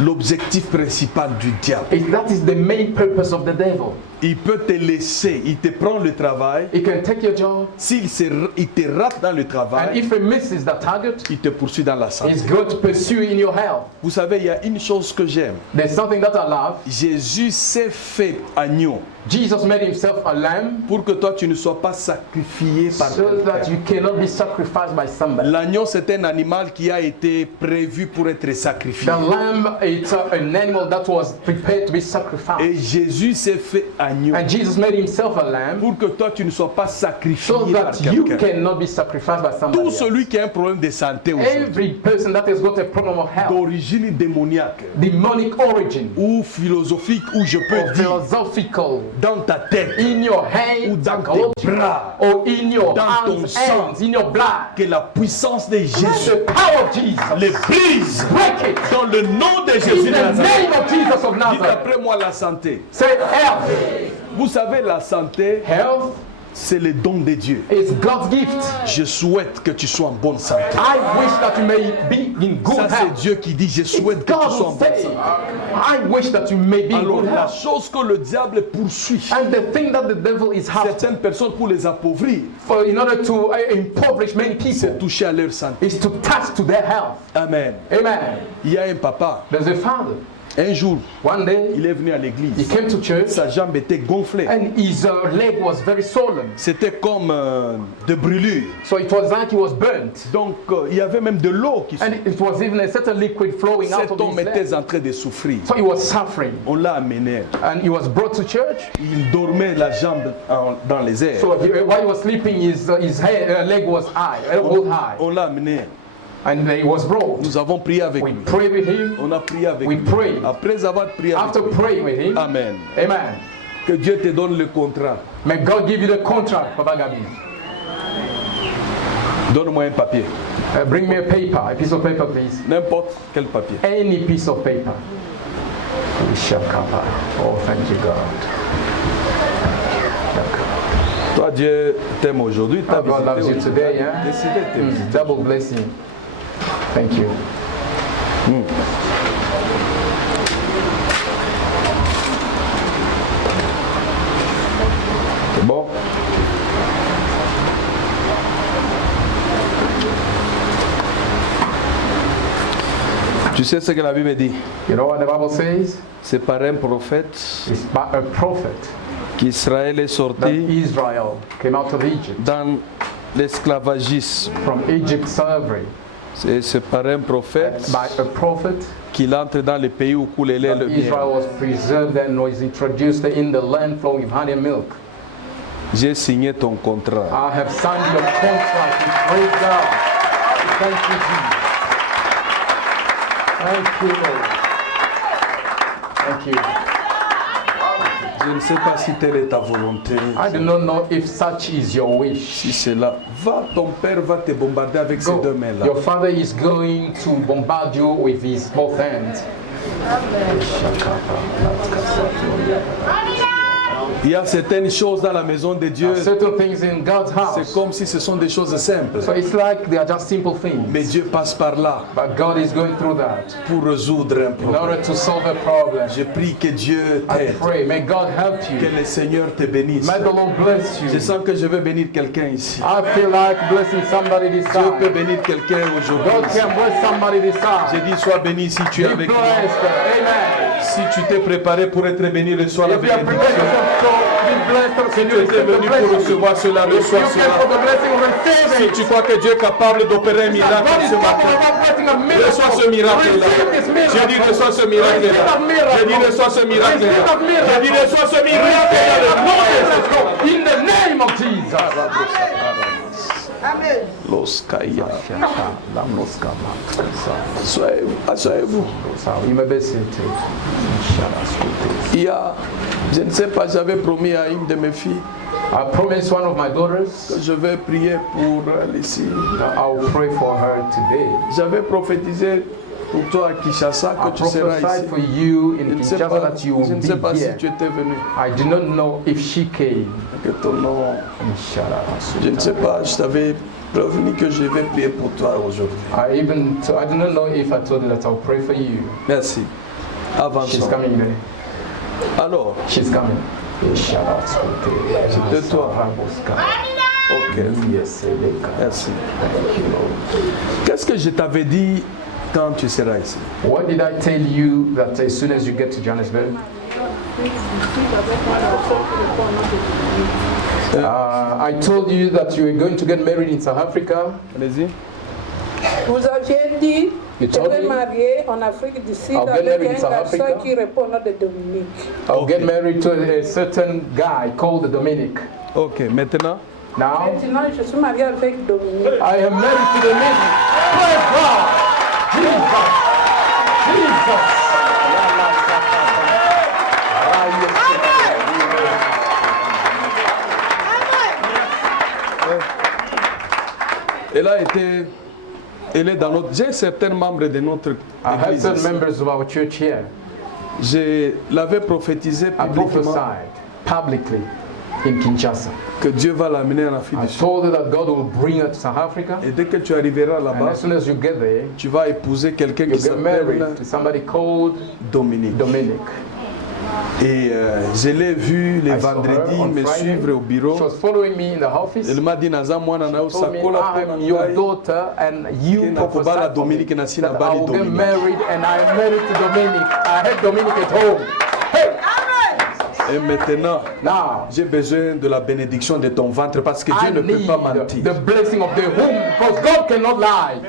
l'objectif principal du diable. that is the main purpose of the devil. Il peut te laisser, il te prend le travail. He can take your job, Il te rate dans le and travail, if he misses the target, il te poursuit dans la santé. he's going to pursue in your health. Vous savez, il y a une chose que j'aime. There's something that I love. Jésus s'est fait agneau Jesus made himself a lamb pour que toi tu ne sois pas sacrifié par so that quelqu'un. you cannot be sacrificed by somebody. L'agneau, c'est un animal qui a été prévu pour être sacrifié. The lamb is an animal that was prepared to be sacrificed. Et Jésus s'est fait agneau And Jesus made himself a lamb pour que toi tu ne sois pas sacrifié so par that you quelqu'un. cannot be sacrificed by somebody Tout else. celui qui a un problème de santé aujourd'hui, Every person that has got a problem of health, d'origine démoniaque demonic origin, ou philosophique, ou je or peux dire philosophical, dans ta tête, in your ou hands, dans tes psychological, bras, or in your dans ton hands, sang. in your blood, que la puissance de Jésus the power of Jesus, les brise break it dans le nom de in Jésus de the Nazareth. name of Jesus of Dites Nazareth. après moi la santé. Say health. Vous savez, la santé, Health c'est le don de Dieu. is God's gift. Je souhaite que tu sois en bonne santé. I wish that you may be in good Ça, c'est health. Dieu qui dit, je souhaite que tu God sois en will bonne say, santé. I wish that you may be in Alors, good la health. chose que le diable poursuit And the thing that the devil is after, certaines personnes pour les appauvrir, in order to impoverish many c'est people, toucher à leur santé. is to touch to their health. Amen. Amen. Il y a un papa, There's a father. un jour, One day, il est venu à he l'église. came to church Sa jambe était gonflée. and his leg was very swollen. C'était comme de brûlure. So it was like he was burnt. Donc, il y avait même de l'eau qui And it was even a certain liquid flowing out Cet of homme his leg. était en train de souffrir. So he was suffering. On l'a amené. And he was brought to church. Il dormait la jambe dans les airs. So while he was sleeping, his leg was high. On l'a amené. And he was brought. Nous avons prié avec We lui. prayed with him. On a prié avec We lui. prayed. Après avoir prié avec After lui. praying with him, Amen. amen. Que Dieu te donne le contrat. May God give you the contract, Papa Gabi. Donne-moi un papier. Bring me a paper, a piece of paper, please. N'importe quel papier. Any piece of paper. Shakapa. Oh, thank you, God. Toi, Dieu t'aime aujourd'hui. Oh, God loves you today, yeah? Décidé de t'aimer. Double blessing. Thank you. C'est bon? Tu sais ce que la Bible dit? You know what the Bible says? C'est par un prophète It's by a prophet qu'Israël est that sorti Israel came out of Egypt, dans l'esclavagisme. from Egypt's slavery. C'est par un prophète By a prophet, qu'il entre dans le pays où coule le lait et that le miel. Israel was preserved and was introduced in the land flowing with honey and milk. J'ai signé ton contrat. I have signed your contract. Praise God. Thank you, Jesus. Thank you, Lord. Thank you. Je ne sais pas si telle est ta volonté. I do not know if such is your wish. Si c'est là, va, ton père va te bombarder avec ses deux Go. mains là. Your father is going to bombard you with his both hands. Il y a certaines choses dans la maison de Dieu, Certain things in God's c'est house. comme si ce sont des choses simples. So it's like they are just simple Mais things. Dieu passe par là But God is going through that pour résoudre un in problème. order to solve a problem. Je prie que Dieu I t'aide, pray, may God help que you. le Seigneur te bénisse. May the Lord bless Je you. sens que je vais bénir quelqu'un ici. I feel like blessing somebody this Dieu peut time. bénir quelqu'un aujourd'hui. God can bless somebody this J'ai time. dit, sois béni si tu es Be avec moi. blessed. Amen. Si tu t'es préparé pour être béni, reçois la If you are prepared bénédiction. yourself to be blessed, Si can tu you étais receive the venu pour blessing? recevoir cela, If you reçois came cela. for the blessing, receive Si it. tu crois que Dieu est capable d'opérer un God miracle is ce capable matin, of operating a miracle. reçois ce miracle-là. Receive this miracle. J'ai dit, reçois ce miracle-là. Receive that miracle. J'ai dit, reçois ce miracle-là. Receive that miracle. J'ai dit, reçois ce miracle-là. Le nom de Jésus. In the name of Jesus. Los Kaya. Asseyez-vous. You may be seated. Il y a, je ne sais pas, j'avais promis à une de mes filles I promised one of my daughters que je vais prier pour elle ici. that I will pray for her today. J'avais prophétisé pour toi à Kinshasa I que tu seras prophesied ici. for you Je in ne sais Kinshasa pas, that you je will ne sais be pas si here. tu étais venu. I do not know if she came. Que ton nom, je ne sais pas, je t'avais prévenu que je vais prier pour toi aujourd'hui. I do not know if I told you that I'll pray for you. Merci. She's Avançons. coming there. Alors, She's coming. de toi. Ok. Merci. Qu'est-ce que je t'avais dit quand tu seras ici? What did I tell you that as soon as you get to Johannesburg? I told you that you were going to get married in South Africa. Allez-y. Vous aviez dit, You je told vais me marier en Afrique du Sud I'll get avec married in un South garçon Africa. qui répond au nom de Dominique. I'll get married to a certain guy called Dominic. Ok, maintenant, Now, Maintenant, je suis mariée avec Dominique. I am married to Dominic. Praise God! Jesus! Jesus! elle est dans notre. J'ai certains membres de notre I have église. certain ici. members of our church here. Je l'avais prophétisé I publiquement prophesied publicly in Kinshasa. que Dieu va l'amener en Afrique I du Sud. told her that God will bring her to South Africa. Et dès que tu arriveras And là-bas, as soon as you get there, tu vas épouser quelqu'un you qui get married s'appelle to somebody called Dominique. Dominic. Et je l'ai vu les I saw her vendredis on me Friday. suivre au She bureau. was following me in the office. Elle m'a dit naza mwana na Told me, usakola I'm your daughter, and you Kena kubala prophesied for me Dominic na sina that I bali will get Dominic. married, and I am married to Dominic. I had Dominic at home. Hey, Et maintenant, now j'ai besoin de la bénédiction de ton ventre parce que Dieu I ne peut need pas mentir. the blessing of the womb because God cannot lie.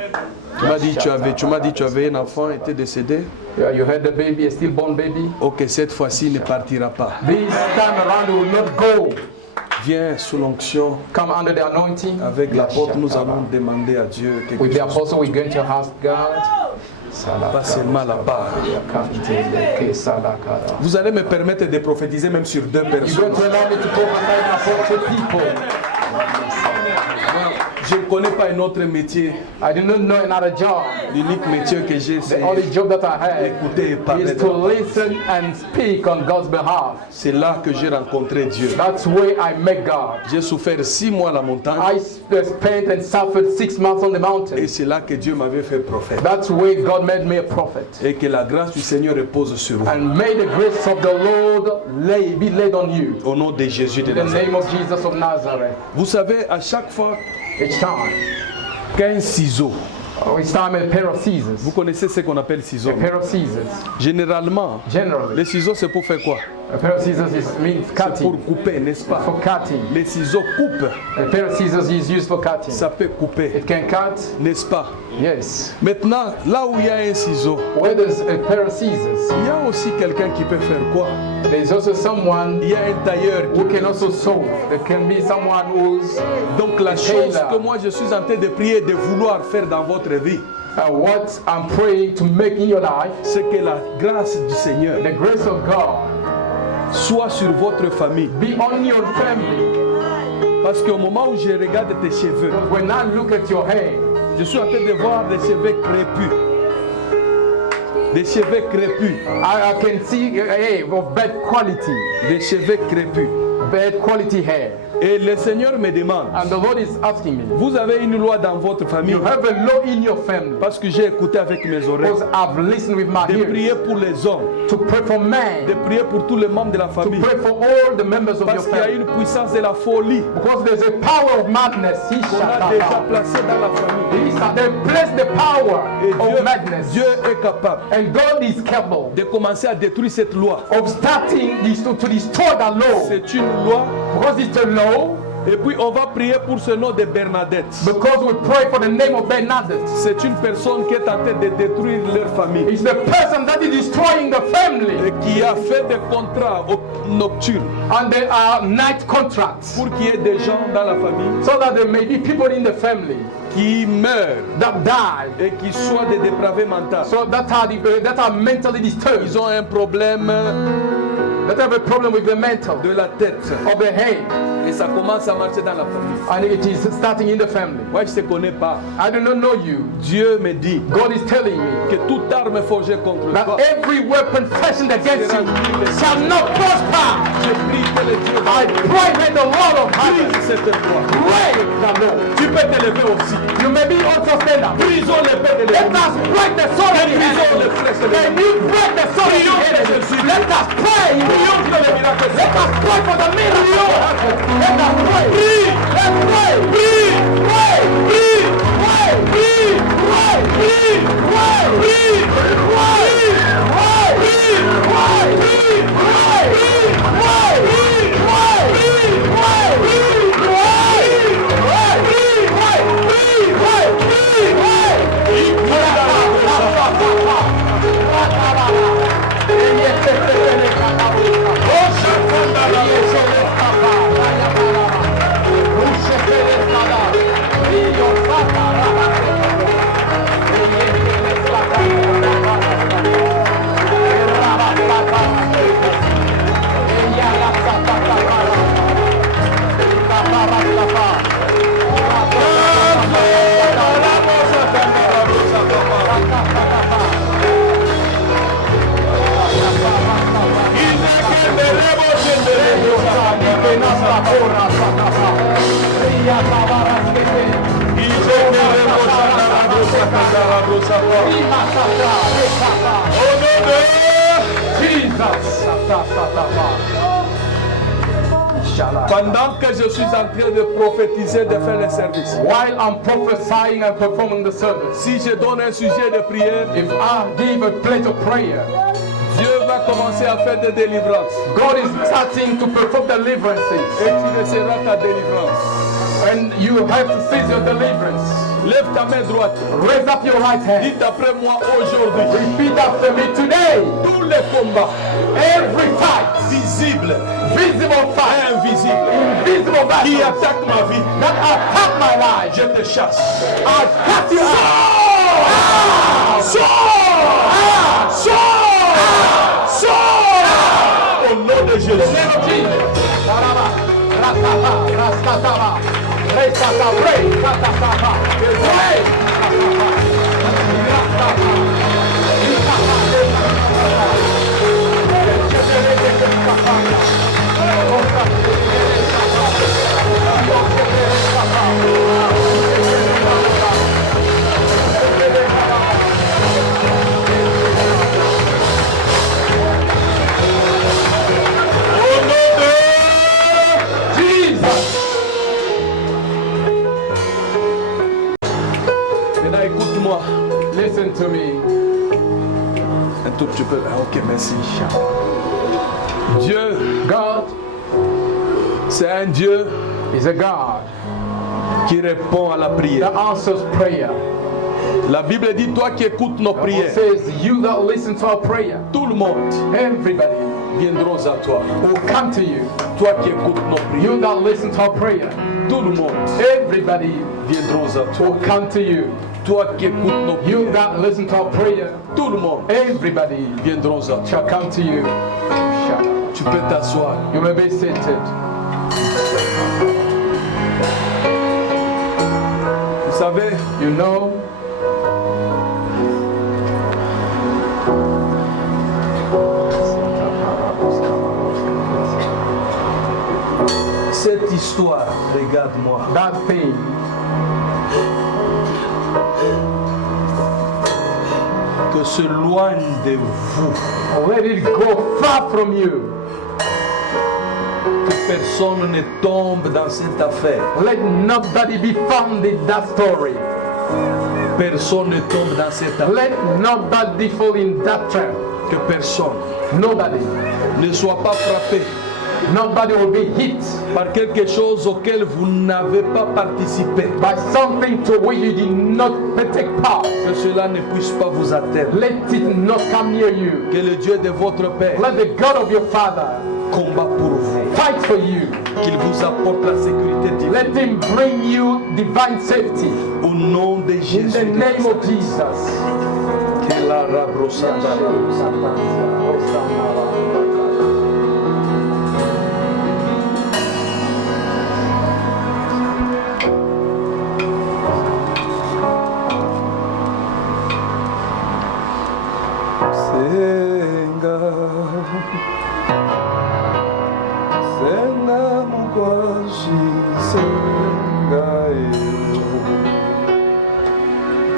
Tu m'as dit tu avais un enfant était décédé. Yeah, you had the baby, a stillborn baby. Ok, cette fois-ci il ne partira pas. This time around, it will not go. Viens sous l'onction. Come under the anointing. Avec l'apôtre, nous allons demander à Dieu quelque With the chose. apostle, we're going to ask God. Pas seulement là-bas. Vous allez me permettre de prophétiser même sur deux You're personnes. going to allow me to prophesy upon two people. Je ne connais pas un autre métier. I do not know another job. L'unique métier que j'ai, The c'est only job that I écouter et have parler is de to la parole. listen and speak on God's behalf. C'est là que j'ai rencontré Dieu. That's where I met God. J'ai souffert 6 mois à la montagne I spent and suffered 6 months on the et mountain. c'est là que Dieu m'avait fait prophète. That's where God made me a prophet. Et que la grâce du Seigneur repose sur vous. And may the grace of the Lord be laid on you. Au nom de Jésus de In the Nazareth. name of Jesus of Nazareth. Vous savez, à chaque fois Each time. qu'un ciseau, Each time a pair of scissors. vous connaissez ce qu'on appelle ciseau. A pair of scissors. Généralement, Generally. les ciseaux c'est pour faire quoi? A pair of scissors means C'est cutting. pour couper, n'est-ce pas? For cutting. Les ciseaux coupent. A pair of scissors is used for cutting. Ça peut couper, It can cut. n'est-ce pas? Yes. Maintenant, là où il y a un ciseau, Where there's a pair of scissors, il y a aussi quelqu'un qui peut faire quoi? there's also someone Il y a un tailleur. who can also sew. There can be someone who's Donc la chose tailor. que moi je suis en train de prier, de vouloir faire dans votre vie, what I'm praying to make in your life, c'est que la grâce du Seigneur the grace of God, soit sur votre famille. be on your family. Parce qu'au moment où je regarde tes cheveux, Because when I look at your hair, je suis en train de voir des cheveux crépus. Des cheveux crépus. I can see a hair of bad quality, Des cheveux crépus. bad quality hair. Et le Seigneur me demande, And the Lord is asking me, vous avez une loi dans votre famille? you have a law in your family. Parce que j'ai écouté avec mes oreilles. Because I've listened with my De ears prier pour les hommes. to pray for De man, prier pour tous les membres de la to famille. pray for all the members of your Parce qu'il y a family. une puissance de la folie Because there's a power of madness. He qu'on shall a déjà not placée dans la famille. They place the power Et of madness. Dieu est capable And God is capable de commencer à détruire cette loi. of starting this to destroy that law. C'est une loi. Because it's a law. Et puis on va prier pour ce nom de Bernadette. Because we pray for the name of Bernadette. C'est une personne qui est en train de détruire leur famille. It's the person that is destroying the family. Et qui a fait des contrats nocturnes And there are night contracts. pour qu'il y ait des gens dans la famille So that there may be people in the family qui meurent that die. et qui soient des dépravés mentaux. So that are mentally disturbed. Ils ont un problème That have a problem with the mental de la tête. of the head. Et ça commence à marcher dans la famille. And it is starting in the family. Moi, je ne te connais pas. I do not know you. Dieu me dit God is telling me que toute arme forgée contre that toi, every weapon fashioned against you shall not prosper. je prie que le Dieu I pray that the Lord of heaven brise cette loi. break the law. Tu peux te lever aussi. You may be also stand up. Brisons l'épée de Let l'ennemi. us break the sword of the Brisons enemy. les flèches de Can l'ennemi. you break the sword of the enemy? Let us pray. Prions pour le miracle. Let us pray for the miracle. Let us pray. Let's pray. Pray. Pray. Pray. Pray. Pray. Pendant que je suis en train de prophétiser, de faire le service, While I'm prophesying and performing the service, si je donne un sujet de prière, if I give a pledge of prayer, Dieu va commencer à faire des délivrances. God is starting to perform deliverances. Et tu recevras ta délivrance. And you have to seize your deliverance. Lève ta main droite. Raise up your right hand. Dites après moi aujourd'hui. Repeat after me today. Tous les combats Every fight, visibles visible et fight, invisibles invisible qui battle attaquent ma vie, that attack my life, je te chasse. I cast you out. Sors! Sors! Sors! Au nom de Jésus. Name of Jesus. Rabba, Rakaba, Raskataba, Resata, Pray, Katakaba, Pray, Au nom de Jesus. Maintenant écoute-moi. Listen to me. God c'est un Dieu is a God qui répond à la prière. that answers prayer. La Bible dit, toi qui écoutes nos The Bible prières, says, you that listen to our prayer, tout le monde everybody viendront à toi. will come to you. Toi qui écoutes nos prières, You that listen to our prayer, tout le monde everybody viendront à toi. will come to you. Toi qui écoutes nos You prières, that listen to our prayer, tout le monde everybody viendront à toi. shall come to you. Tu peux t'asseoir. You may be seated. Vous savez, You know, cette histoire, regarde-moi, that thing que se loigne de vous, let it go far from you. que personne ne tombe dans cette affaire. Let nobody be found in that story. Personne ne tombe dans cette affaire. Let nobody fall in that trap. Que personne Nobody. ne soit pas frappé Nobody will be hit par quelque chose auquel vous n'avez pas participé. by something to which you did not take part. Que cela ne puisse pas vous atteindre. Let it not come near you. Que le Dieu de votre Père Let the God of your Father combat pour vous. fight for you. Qu'il vous apporte la sécurité divine. Let him bring you divine safety. Au nom de In Jésus. the name of Jesus. Que la rabrosada. Senga, senga mukwashi, senga yo.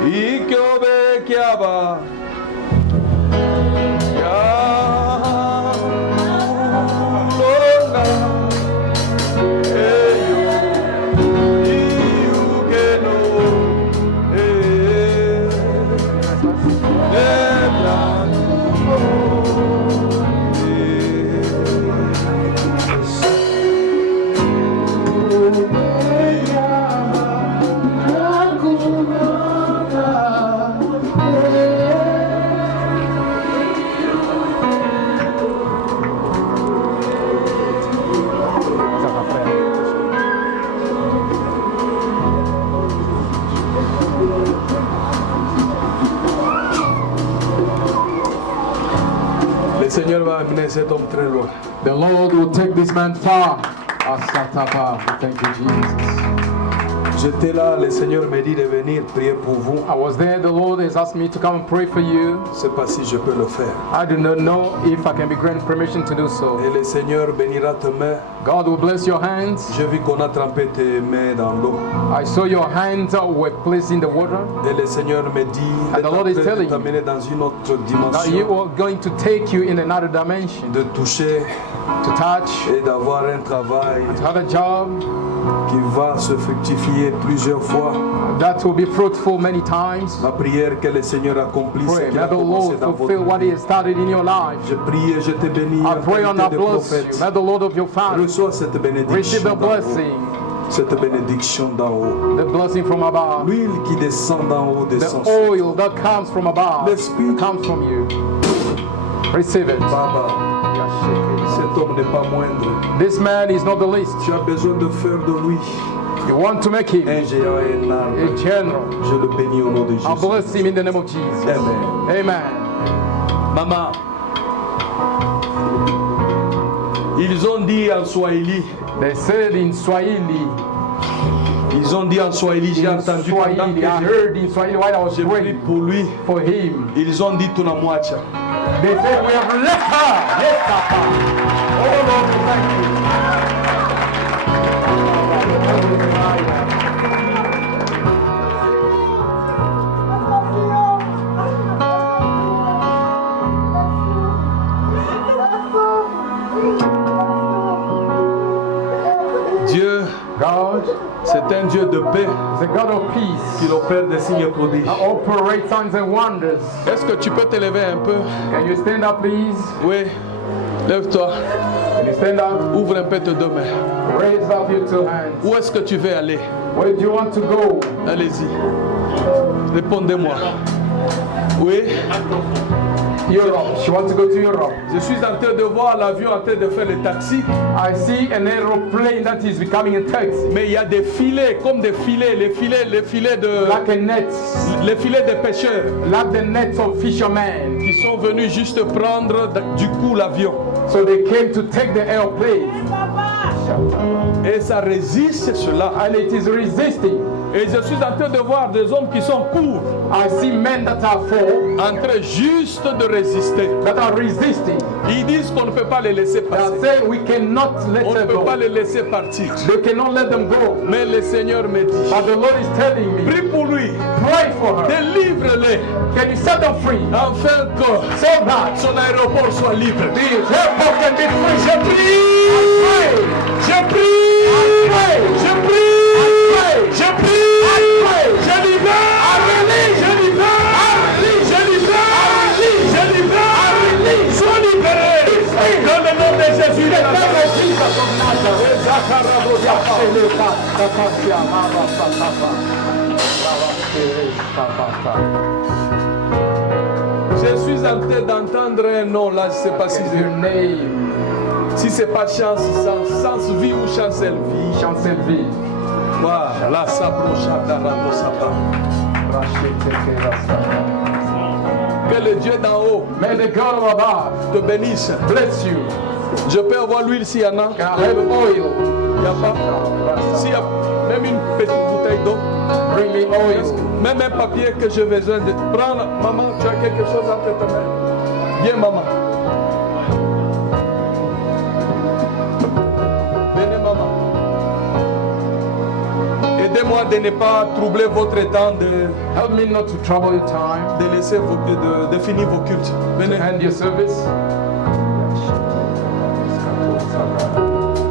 Ikyobe kyaba, ya longa, eyo, iukeno, Le Seigneur va amener cet homme très loin. The Lord will take this man far. Asatapa. Thank you, Jesus. J'étais là, le Seigneur m'a dit de venir prier pour vous. I was there. The Lord has asked me to come and pray for you. Je ne sais pas si je peux le faire. I do not know if I can be granted permission to do so. Et le Seigneur bénira tes mains. God will bless your hands. J'ai vu qu'on a trempé tes mains dans l'eau. I saw your hands were placed in the water. Et le Seigneur me dit And the Lord is telling de t'amener dans une autre That you dimension, are going to take you in another dimension. de toucher To touch, et d'avoir un travail to have a job qui va se fructifier plusieurs fois. that will be fruitful many times. Ma prière que le Seigneur accomplisse ce Pray, qu'il may a the commencé Lord dans votre fulfill what He vie. has started in your life. Je prie et je te bénis I en pray and I qualité de bless you. prophète. May the Lord of your family Reçois cette receive bénédiction the d'en haut. blessing, Cette bénédiction d'en haut. the blessing from above. L'huile qui descend d'en haut descend The sur oil that comes from above L'Esprit. comes from you. Receive it. Baba. Cet homme n'est pas moindre. This man is not the least. Tu as besoin de faire de lui You want to make him un géant énorme. a general. Je le bénis au nom de I Jésus. bless him in the name of Jesus. Amen. Amen. Maman, ils ont dit en Swahili, They said in Swahili, ils ont dit en Swahili, j'ai in entendu pendant Swahili, I que heard in Swahili while I was j'ai prié praying pour lui, for him. ils ont dit tunamwacha. They said, we have left her. Yes, Papa. Oh, Lord, we thank you. Dieu, God c'est un Dieu de paix is a God of peace. qui opère des signes et prodiges. Operate signs and wonders. Est-ce que tu peux te lever un peu? Can you stand up, please? Oui, lève-toi. When you stand up, Ouvre un peu tes deux mains. raise up your two hands. Où est-ce que tu veux aller? Where do you want to go? Allez-y. Répondez-moi. Oui. Europe. She wants to go to Europe. Je suis en train de voir l'avion en train de faire le taxi. I see an aeroplane that is becoming a taxi. Mais il y a des filets, comme des filets, les filets de, Like a net. les filets des pêcheurs Like the nets of fishermen. qui sont venus juste prendre du coup l'avion. So they came to take the airplane. Et ça résiste cela. And it is resisting. Et je suis en train de voir des hommes qui sont courts, I see men that are full, en train juste de résister. that are resisting. Ils disent qu'on ne peut pas les laisser They are passer. saying we cannot let On ne them peut pas go. les laisser partir. They cannot let them go. Mais le Seigneur me dit, But the Lord is telling me, prie pour lui, pray for her. délivre-les, Can you set them free? afin que So that son aéroport soit libre. the airport can be free. Je prie, je prie, je prie, je prie, je libère, je libère, je libère, je libère, sois libéré dans le nom de Jésus de Je suis en train d'entendre un nom là, je ne sais pas si Your name, si c'est pas chance, sens vie ou chancelle vie. Chancelleville. Voilà, sabrocha darabo saba. Que le Dieu d'en haut May the God of above te bénisse. bless you. Je peux avoir l'huile s'il y en a. Can I have oil? Il n'y a pas. S'il y a même une petite bouteille d'eau, Bring me oil. même un papier que j'ai besoin de prendre. Maman, tu as quelque chose entre tes mains. Viens, maman. Venez, maman. Aidez-moi de ne pas troubler votre temps, Help me not to trouble your time. de laisser de finir vos cultes. Venez. End your service.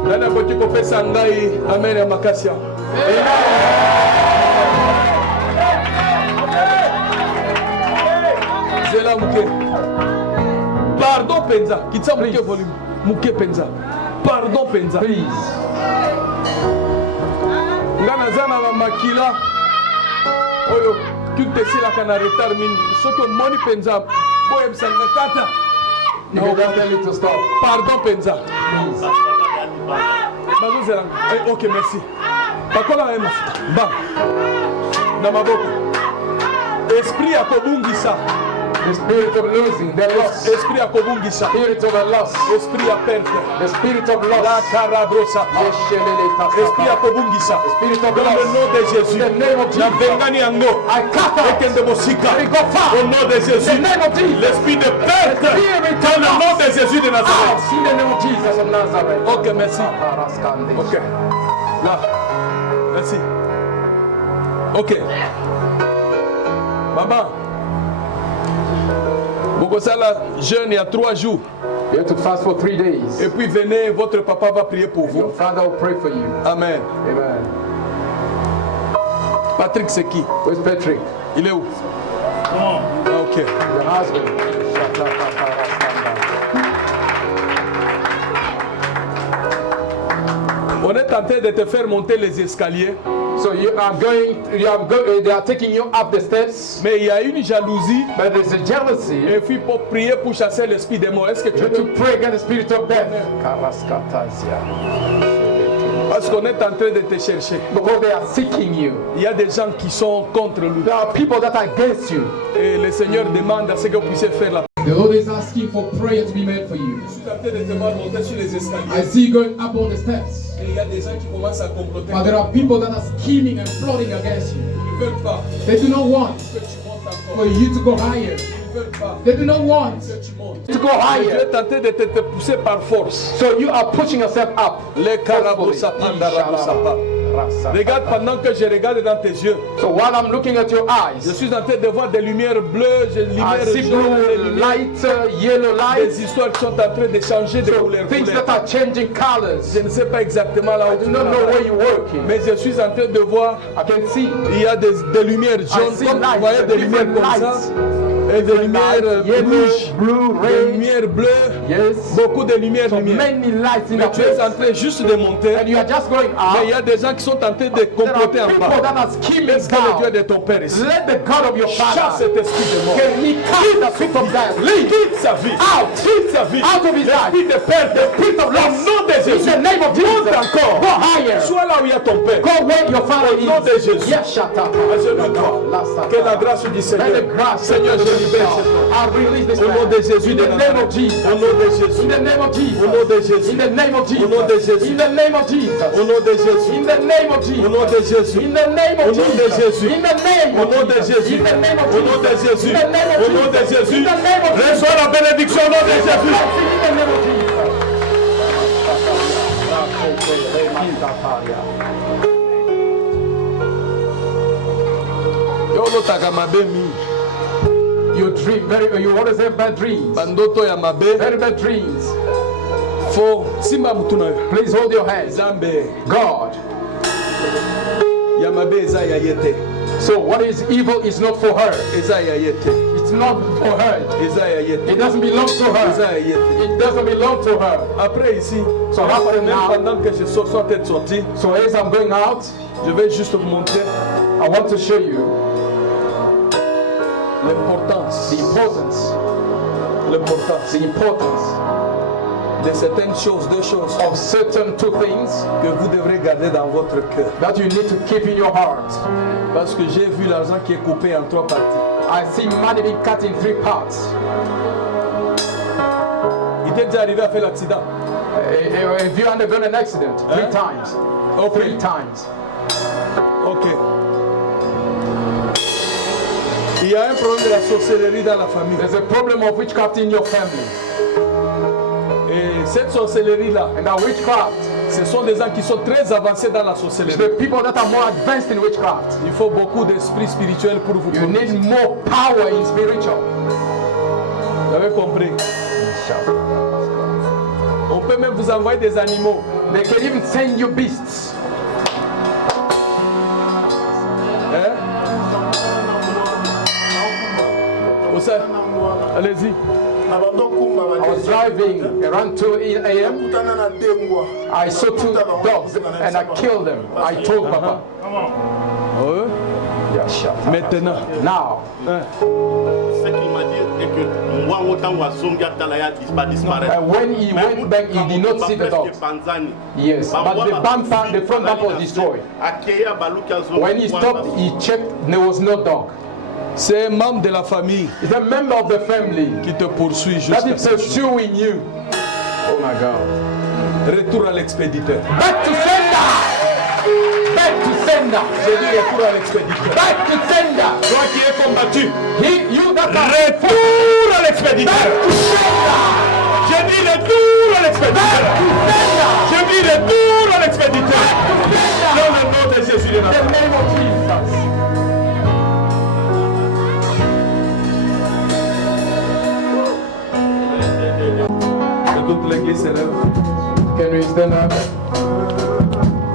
Nana koti kopesa ngai amen ya makasia. Zela muke. Pardon penza. Kitsa muke Please. volume. Muke penza. Pardon penza. Please. Ngana zana ba makila. Oyo culte sila kana retard mingi. Soki moni penza. Boye msanga kata. You can just tell me to stop. Pardon penza. Please. Bazo zela. Ok, merci. Pakola ema. Ba. Na maboko. Esprit ya kobungisa. The spirit of losing, the loss. Esprit ya kobungisa. Spirit of a loss. Esprit ya perte. The spirit of La loss. karabrosa. Esprit ya kobungisa. Spirit of Dans le loss. nom de Jésus. In the name of Na Jesus. bengani yango. I cut out. Ekende mosika. Let it go far. Au nom de In the Jésus. name of Jesus. L'esprit de perte. Spirit Dans of le nom de loss. Jésus de Nazareth. Out. In the name of Jesus of Nazareth. Ok, merci. Ok. Là. Merci. Ok. Maman. Bokosala jeûne il y a 3 jours. You have to fast for 3 days. Et puis venez, votre papa va prier pour Your vous. father will pray for you. Amen. Amen. Patrick, c'est qui? Where's Patrick? Il est où? Ah, ok. Your husband. On est en train de te faire monter les escaliers, So they are taking you up the steps, mais il y a une jalousie. but there's a jealousy. Et puis pour prier pour chasser l'esprit des morts. Est-ce que tu You have peux? to pray against the spirit of death. Parce qu'on est en train de te chercher. Because they are seeking you. Il y a des gens qui sont contre nous. There are people that are against you. Et le Seigneur demande à ce que vous puissiez faire la. The Lord is asking for prayer to be made for you. Je suis en train de te voir monter sur les I escaliers. see you going up on the steps. Et il y a des gens qui commencent à comploter. But there are people that are scheming and plotting against you. Ils ne veulent pas They do not want que tu montes encore. for you to go higher. Ils ne veulent pas They do not want que tu montes. To go Dieu higher. est tenté de te pousser par force. So you are pushing yourself up. Les carabosapandarabossapa. Regarde pendant que je regarde dans tes yeux. So while I'm looking at your Je eyes, suis en train de voir des lumières bleues, des I lumières see jaunes, des blue lumières, light, yellow light, des histoires qui sont en train de changer de couleur. things that are changing colors. Je ne sais pas exactement là I où do tu not know where travailles. you're working. Mais je suis en train de voir, I can see. il y a des lumières I jaunes, see comme vous lights, voyez des lumières different comme ça. lights. Et des lumières yellow, rouges, blue, des red. lumières bleues, Yes. beaucoup de lumières, So lumières. many lights in Mais the tu es en place. train juste de monter. And you are just going Mais il y out. a des gens qui sont en train de There are comploter en people bas. that are scheming Est-ce que le Dieu down. de ton Père ici Let the God of your chasse father cet esprit de mort? can he cast the spirit of death. Leave Quitte sa vie. out, Quitte sa vie. out of his life. L'esprit de perte. Spirit of Au loss. nom de In Jésus. the name of Monte Jesus. encore. Go higher. Sois là où il y a ton Père. Go where your father Au nom de is. Jésus. Yes, shut up. Agenouille-toi. Que la grâce du Let Seigneur. the grass Seigneur, je libère cet homme. I release this Au nom man. de Jésus In de the name of Nazareth. Jesus. Au nom de Jésus. In the name of Jesus. Au nom de Jésus. In the name of Jesus. Au nom de Jésus. In the name of Jesus. Au nom de Jésus. In the name of Jesus. Au nom de Jésus. In the name Au of nom de Jesus. Jésus. In the name Au of nom de Jesus. Jésus. In the name of Au nom de Jesus. Jésus. In the name of Au nom de Jesus. Jésus. In the name of Jesus. Reçois la bénédiction au nom de Jésus. In the name of Jesus. Yolotaka mabe mingi. You dream you always have bad dreams. Bandoto ya mabe. Very bad dreams. Fo simba mutu na yo. Please hold your hands. Nzambe God. ya mabe eza ya ye te. So what is evil is not for her. Eza ya ye te. It's not for her. Eza ya ye te. It doesn't belong to Eza her. ya ye te. It doesn't belong to her. Après ici, So after même now, pendant que je sois tête sortie, so as I'm going out, je vais juste vous montrer I want to show you l'importance, the importance de certaines choses, deux choses of certain two things que vous devrez garder dans votre cœur. that you need to keep in your heart. Parce que j'ai vu l'argent qui est coupé en trois parties. I see money being cut in three parts. Il t'est déjà arrivé à faire l'accident. If you undergone an accident, three Huh? times. Okay. 3 times. Ok. Il y a un problème de la sorcellerie dans la famille. There's a problem of witchcraft in your family. Et cette sorcellerie-là, And that witchcraft ce sont des gens qui sont très avancés dans la is sorcellerie. the people that are more advanced in witchcraft. Il faut beaucoup d'esprit spirituel pour vous You need protéger. more power in spiritual. Vous avez compris? On peut même vous envoyer des animaux. They can even send you beasts. Hein? Vous savez? Allez-y. I was driving around 2 a.m. I saw 2 dogs and I killed them. I told Papa. Ouais. Yeah, shut up. Maintenant. Now, Hein? Ce qu'il m'a dit est que moi, autant Wazonga Talaya disparaît. when he went back, he did not see the dogs. Yes, but the bumper, the front bumper was destroyed. When he stopped, he checked, there was no dog. C'est un membre de la famille It's a member of the family qui te poursuit that jusqu'à is pursuing you. Oh my God. retour à l'expéditeur. Back to sender! Back to sender! J'ai dit retour à l'expéditeur. Back to sender! Toi qui es combattu, You that are retour à l'expéditeur. back to sender! J'ai dit retour à l'expéditeur. Back to sender! J'ai dit retour à l'expéditeur. Sender! Dans le nom de Jésus de In the Nazareth. name of Jesus. Que toute l'église se lève. Can we stand up?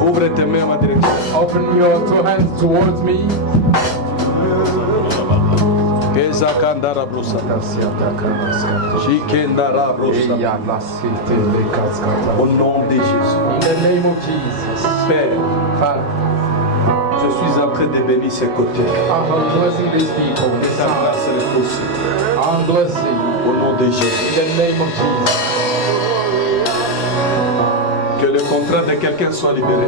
Ouvre tes mains à ma direction. Open your 2 hands towards me. Kezakandara brosa. Shikendara brosa. Au nom de Jésus. In the name of Jesus. Père, Father, je suis en train de bénir ces côtés. I'm blessing these people. Ta grâce est possible. I'm blessing Au nom de Jésus. in the name of Jesus. Que le contrat de quelqu'un soit libéré.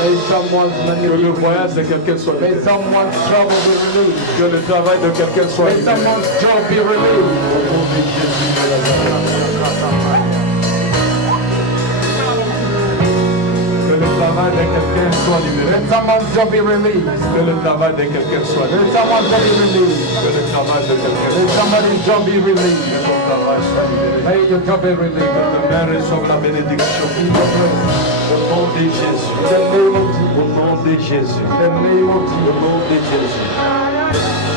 May someone's Que money le be voyage released. de quelqu'un soit May libéré. someone's trouble be released. Que le travail de quelqu'un soit May libéré. someone's job be released. Au nom de Jésus de Nazareth. Que le travail de quelqu'un soit libéré. May someone's job be released. Que le travail de quelqu'un soit May libéré. someone's job be released. Que le travail de quelqu'un May soit somebody's job be libéré. released. Que ton travail soit libéré. May your job be released. Que Père reçoive la bénédiction. Au nom de Jésus. In the name of Jesus. Au nom de Jésus. In the name of Au Jesus. nom de Jésus.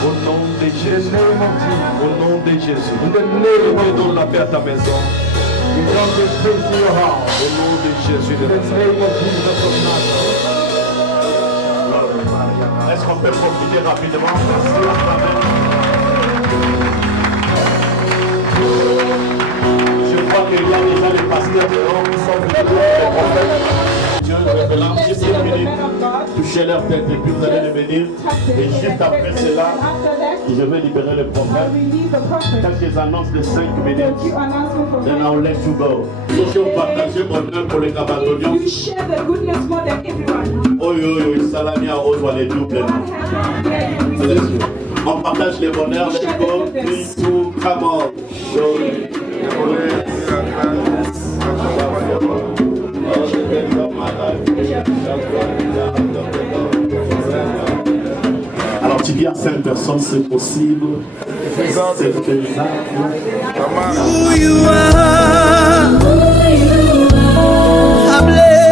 Au nom de In the Jésus. name of Jesus. Au nom de Jésus. In the name of Dieu donne la paix à ta maison. You don't get peace in your house. Au nom de Jésus de In the Nazareth. name of Jesus of Nazareth. Est-ce qu'on peut profiter rapidement? Amen. vois qu'il y a déjà les pasteurs dehors qui sont venus pour les prophètes. Dieu révélant 10 minutes, touchez leur tête et puis vous allez les bénir. Et juste après cela, je vais libérer le prophète. Quand je les annonce de 5 minutes, then I'll let you go. Si on partage bonheur pour les Cabadoniens, You share the goodness more than everyone. oh yo yo, salami à rose, les doubles. On partage les bonheurs, let's go. 3, 2, come on. Alors tu dis à 5 personnes, c'est possible, c'est faisable. Who you are, hable.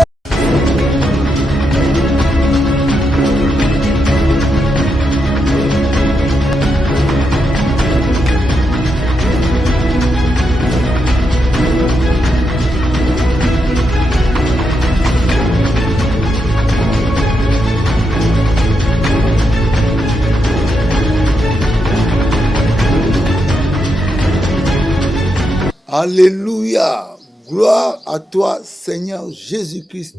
Alléluia. Gloire à toi, Seigneur Jésus-Christ.